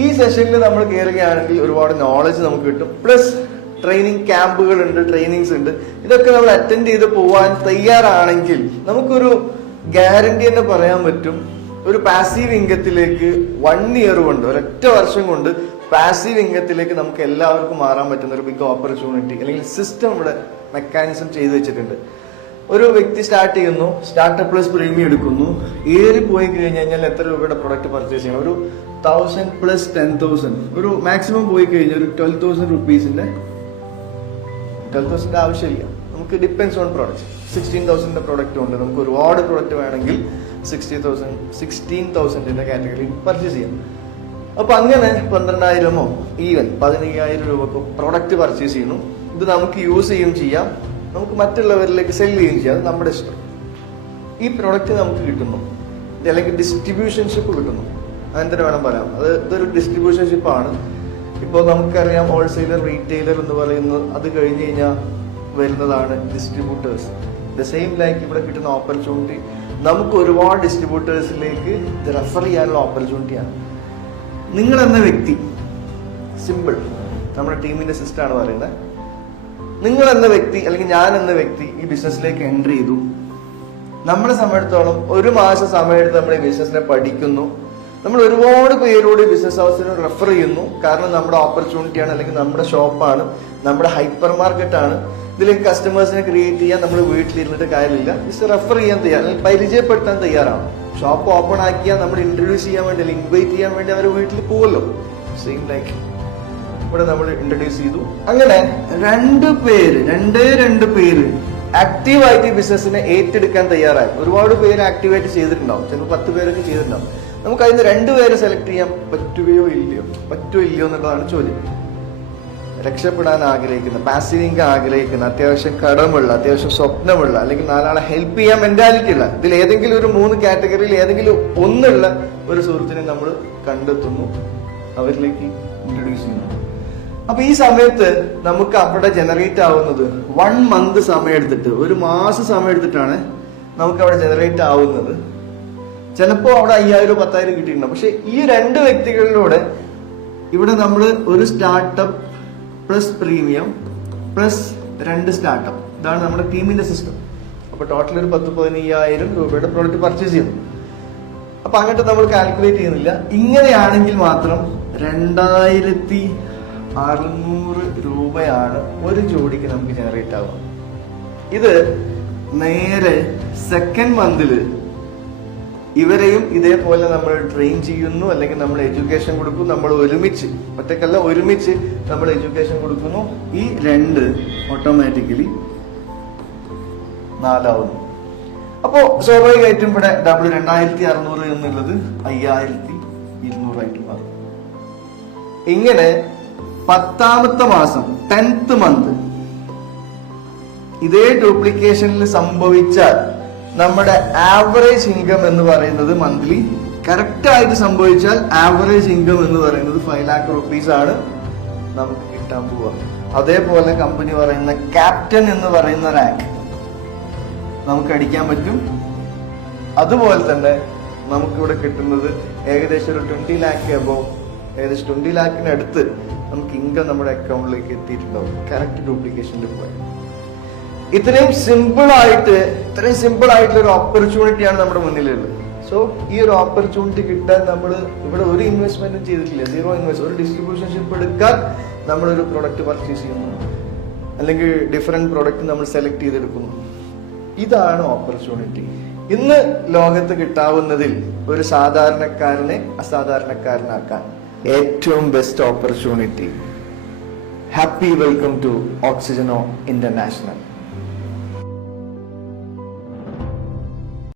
ഈ സെഷനിൽ നമ്മൾ കയറുകയാണെങ്കിൽ ഒരുപാട് നോളജ് നമുക്ക് കിട്ടും. പ്ലസ് ട്രെയിനിങ് ക്യാമ്പുകൾ ഉണ്ട് ട്രെയിനിങ്സ് ഉണ്ട്. ഇതൊക്കെ നമ്മൾ അറ്റൻഡ് ചെയ്ത് പോവാൻ തയ്യാറാണെങ്കിൽ നമുക്കൊരു ഗ്യാരണ്ടി തന്നെ പറയാൻ പറ്റും. ഒരു പാസീവ് ഇൻകത്തിലേക്ക് വൺ ഇയർ കൊണ്ട് ഒരൊറ്റ വർഷം കൊണ്ട് പാസീവ് ഇൻകത്തിലേക്ക് നമുക്ക് എല്ലാവർക്കും മാറാൻ പറ്റുന്ന ഒരു ബിഗ് ഓപ്പർച്യൂണിറ്റി അല്ലെങ്കിൽ സിസ്റ്റം ഇവിടെ മെക്കാനിസം ചെയ്തു വെച്ചിട്ടുണ്ട്. ഒരു വ്യക്തി സ്റ്റാർട്ട് ചെയ്യുന്നു സ്റ്റാർട്ടപ്പ് പ്ലസ് പ്രീമിയം എടുക്കുന്നു. ഏറി പോയി കഴിഞ്ഞ് കഴിഞ്ഞാൽ എത്ര രൂപയുടെ പ്രൊഡക്റ്റ് പർച്ചേസ് ചെയ്യണം? ഒരു തൗസൻഡ് പ്ലസ് ടെൻ തൗസൻഡ് ഒരു മാക്സിമം പോയി കഴിഞ്ഞാൽ ഒരു ട്വൽവ് തൗസൻഡ് റുപ്പീസിന്റെ ട്വൽവ് തൗസൻഡ് ആവശ്യമില്ല. നമുക്ക് ഡിപ്പെൻസ് ഓൺ പ്രോഡക്റ്റ് സിക്സ്റ്റീൻ തൗസൻഡിന്റെ പ്രോഡക്റ്റ് ഉണ്ട്. നമുക്ക് ഒരുപാട് പ്രോഡക്റ്റ് വേണമെങ്കിൽ സിക്സ്റ്റി തൗസൻഡ് സിക്സ്റ്റീൻ തൗസൻഡിന്റെ കാറ്റഗറി പർച്ചേസ് ചെയ്യാം. അപ്പൊ അങ്ങനെ പന്ത്രണ്ടായിരമോ ഈവൻ പതിനയ്യായിരം രൂപക്കോ പ്രോഡക്റ്റ് പർച്ചേസ് ചെയ്യുന്നു. ഇത് നമുക്ക് യൂസ് ചെയ്യുകയും ചെയ്യാം. നമുക്ക് മറ്റുള്ളവരിലേക്ക് സെൽ ചെയ്യുകയും ചെയ്യാം. അത് നമ്മുടെ ഇഷ്ടം. ഈ പ്രോഡക്റ്റ് നമുക്ക് കിട്ടുന്നു. അല്ലെങ്കിൽ ഡിസ്ട്രിബ്യൂഷൻഷിപ്പ് കിട്ടുന്നു. അങ്ങനെ വേണം പറയാം. അത് ഇതൊരു ഡിസ്ട്രിബ്യൂഷൻഷിപ്പ് ആണ്. ഇപ്പോൾ നമുക്കറിയാം ഹോൾസെയിലർ റീറ്റെയിലർ എന്ന് പറയുന്നത് അത് കഴിഞ്ഞ് കഴിഞ്ഞാൽ വരുന്നതാണ് ഡിസ്ട്രിബ്യൂട്ടേഴ്സ് ദ സെയിം ലൈക്ക് ഇവിടെ കിട്ടുന്ന ഓപ്പർച്യൂണിറ്റി നമുക്ക് ഒരുപാട് ഡിസ്ട്രിബ്യൂട്ടേഴ്സിലേക്ക് റെഫർ ചെയ്യാനുള്ള ഓപ്പർച്യൂണിറ്റിയാണ് നിങ്ങൾ എന്ന വ്യക്തി സിമ്പിൾ നമ്മുടെ ടീമിന്റെ സിസ്റ്റാണ് പറയുന്നത് നിങ്ങൾ എന്ന വ്യക്തി അല്ലെങ്കിൽ ഞാൻ എന്ന വ്യക്തി ഈ ബിസിനസ്സിലേക്ക് എൻട്രി ചെയ്തു. നമ്മളെ സമയത്തോളം ഒരു മാസം സമയമെടുത്ത് നമ്മൾ ഈ ബിസിനസ്സിനെ പഠിക്കുന്നു. നമ്മൾ ഒരുപാട് പേരോട് ബിസിനസ് അവസരം റെഫർ ചെയ്യുന്നു. കാരണം നമ്മുടെ ഓപ്പർച്യൂണിറ്റിയാണ് അല്ലെങ്കിൽ നമ്മുടെ ഷോപ്പാണ് നമ്മുടെ ഹൈപ്പർ മാർക്കറ്റ് ആണ്. ഇതിലേക്ക് കസ്റ്റമേഴ്സിനെ ക്രിയേറ്റ് ചെയ്യാൻ നമ്മൾ വീട്ടിലിരുന്നിട്ട് കാര്യമില്ല. ജസ്റ്റ് റെഫർ ചെയ്യാൻ തയ്യാർ അല്ലെങ്കിൽ പരിചയപ്പെടുത്താൻ തയ്യാറാണ്. ഷോപ്പ് ഓപ്പൺ ആക്കിയാൽ നമ്മൾ ഇൻട്രൊഡ്യൂസ് ചെയ്യാൻ വേണ്ടി അല്ലെങ്കിൽ ഇൻവൈറ്റ് ചെയ്യാൻ വേണ്ടി അവർ വീട്ടിൽ പോകുമല്ലോ സെയിം ലൈക്ക് ഇവിടെ നമ്മൾ ഇൻട്രൊഡ്യൂസ് ചെയ്തു. അങ്ങനെ രണ്ട് പേര് രണ്ടേ രണ്ട് പേര് ആക്റ്റീവായിട്ട് ബിസിനസ്സിനെ ഏറ്റെടുക്കാൻ തയ്യാറായി. ഒരുപാട് പേര് ആക്റ്റീവായിട്ട് ചെയ്തിട്ടുണ്ടാവും. ചിലപ്പോൾ പത്ത് പേരൊക്കെ ചെയ്തിട്ടുണ്ടാവും. നമുക്ക് അതിന് രണ്ടുപേരെ സെലക്ട് ചെയ്യാൻ പറ്റുകയോ ഇല്ലയോ? പറ്റുമോ ഇല്ലയോ എന്നുള്ളതാണ് ചോദ്യം. രക്ഷപ്പെടാൻ ആഗ്രഹിക്കുന്ന പാസിനിങ് ആഗ്രഹിക്കുന്ന അത്യാവശ്യം കടമുള്ള അത്യാവശ്യം സ്വപ്നമുള്ള അല്ലെങ്കിൽ നാലാളെ ഹെൽപ്പ് ചെയ്യാൻ മെന്റാലിറ്റി ഉള്ള ഇതിൽ ഏതെങ്കിലും ഒരു മൂന്ന് കാറ്റഗറിയിൽ ഏതെങ്കിലും ഒന്നുള്ള ഒരു സുഹൃത്തിനെ നമ്മൾ കണ്ടെത്തുന്നു. അവരിലേക്ക് ഇൻട്രൊഡ്യൂസ് ചെയ്യുന്നു. അപ്പൊ ഈ സമയത്ത് നമുക്ക് അവിടെ ജനറേറ്റ് ആവുന്നത് വൺ മന്ത് സമയം എടുത്തിട്ട് ഒരു മാസം സമയം എടുത്തിട്ടാണ് നമുക്ക് അവിടെ ജനറേറ്റ് ആവുന്നത്. ചിലപ്പോ അവിടെ അയ്യായിരം പത്തായിരം കിട്ടിയിട്ടുണ്ടാവും പക്ഷെ ഈ രണ്ട് വ്യക്തികളിലൂടെ ഇവിടെ നമ്മൾ ഒരു സ്റ്റാർട്ടപ്പ് പ്ലസ് പ്രീമിയം പ്ലസ് രണ്ട് സ്റ്റാർട്ടപ്പ് ഇതാണ് നമ്മുടെ ടീമിന്റെ സിസ്റ്റം അപ്പോൾ ടോട്ടൽ ഒരു പത്ത് പതിനയ്യായിരം രൂപയുടെ പ്രോഡക്റ്റ് പർച്ചേസ് ചെയ്തു അപ്പൊ അങ്ങോട്ട് നമ്മൾ കാൽക്കുലേറ്റ് ചെയ്യുന്നില്ല. ഇങ്ങനെയാണെങ്കിൽ മാത്രം രണ്ടായിരത്തി അറുന്നൂറ് രൂപയാണ് ഒരു ജോഡിക്ക് നമുക്ക് ജനറേറ്റ് ആവുക. ഇത് നേരെ സെക്കൻഡ് മന്തിൽ ഇവരെയും ഇതേപോലെ നമ്മൾ ട്രെയിൻ ചെയ്യുന്നു അല്ലെങ്കിൽ നമ്മൾ എഡ്യൂക്കേഷൻ കൊടുക്കും നമ്മൾ ഒരുമിച്ച് ഒറ്റക്കല്ല ഒരുമിച്ച് നമ്മൾ എഡ്യൂക്കേഷൻ കൊടുക്കുന്നു. ഈ രണ്ട് ഓട്ടോമാറ്റിക്കലി നാലാവുന്നു. അപ്പോ സ്വാഭാവികമായിട്ടും ഇവിടെ ഡബിൾ രണ്ടായിരത്തി അറുന്നൂറ് എന്നുള്ളത് അയ്യായിരത്തി ഇരുന്നൂറായിട്ട് മാറും. ഇങ്ങനെ പത്താമത്തെ മാസം ടെൻത്ത് മന്ത് ഇതേ ഡ്യൂപ്ലിക്കേഷനിൽ സംഭവിച്ചാൽ നമ്മുടെ ആവറേജ് ഇൻകം എന്ന് പറയുന്നത് മന്ത്ലി കറക്റ്റ് ആയിട്ട് സംഭവിച്ചാൽ ആവറേജ് ഇൻകം എന്ന് പറയുന്നത് ഫൈവ് ലാക്ക് റുപ്പീസ് ആണ് നമുക്ക് കിട്ടാൻ പോവുക. അതേപോലെ കമ്പനി പറയുന്ന ക്യാപ്റ്റൻ എന്ന് പറയുന്ന റാങ്ക് നമുക്ക് അടിക്കാൻ പറ്റും. അതുപോലെ തന്നെ നമുക്കിവിടെ കിട്ടുന്നത് ഏകദേശം ഒരു ട്വന്റി ലാക്ക് എബോ ഏകദേശം ട്വന്റി ലാക്കിന് അടുത്ത് നമുക്ക് ഇൻകം നമ്മുടെ അക്കൗണ്ടിലേക്ക് എത്തിയിട്ടുണ്ടാവും. കറക്റ്റ് ഡ്യൂപ്ലിക്കേഷന്റെ പോയി ഇത്രയും സിമ്പിളായിട്ട് ഇത്രയും സിമ്പിൾ ആയിട്ടുള്ള ഒരു ഓപ്പർച്യൂണിറ്റിയാണ് നമ്മുടെ മുന്നിലുള്ളത്. സോ ഈ ഒരു ഓപ്പർച്യൂണിറ്റി കിട്ടാൻ നമ്മൾ ഇവിടെ ഒരു ഇൻവെസ്റ്റ്മെന്റും ചെയ്തിട്ടില്ല. സീറോ ഇൻവെസ്റ്റ് ഒരു ഡിസ്ട്രിബ്യൂഷൻഷിപ്പ് എടുക്കാൻ നമ്മളൊരു പ്രൊഡക്റ്റ് പർച്ചേസ് ചെയ്യുന്നു. അല്ലെങ്കിൽ ഡിഫറെന്റ് പ്രൊഡക്റ്റ് നമ്മൾ സെലക്ട് ചെയ്തെടുക്കുന്നു. ഇതാണ് ഓപ്പർച്യൂണിറ്റി ഇന്ന് ലോകത്ത് കിട്ടാവുന്നതിൽ ഒരു സാധാരണക്കാരനെ അസാധാരണക്കാരനാക്കാൻ ഏറ്റവും best opportunity happy welcome to ഓക്സിജനോ international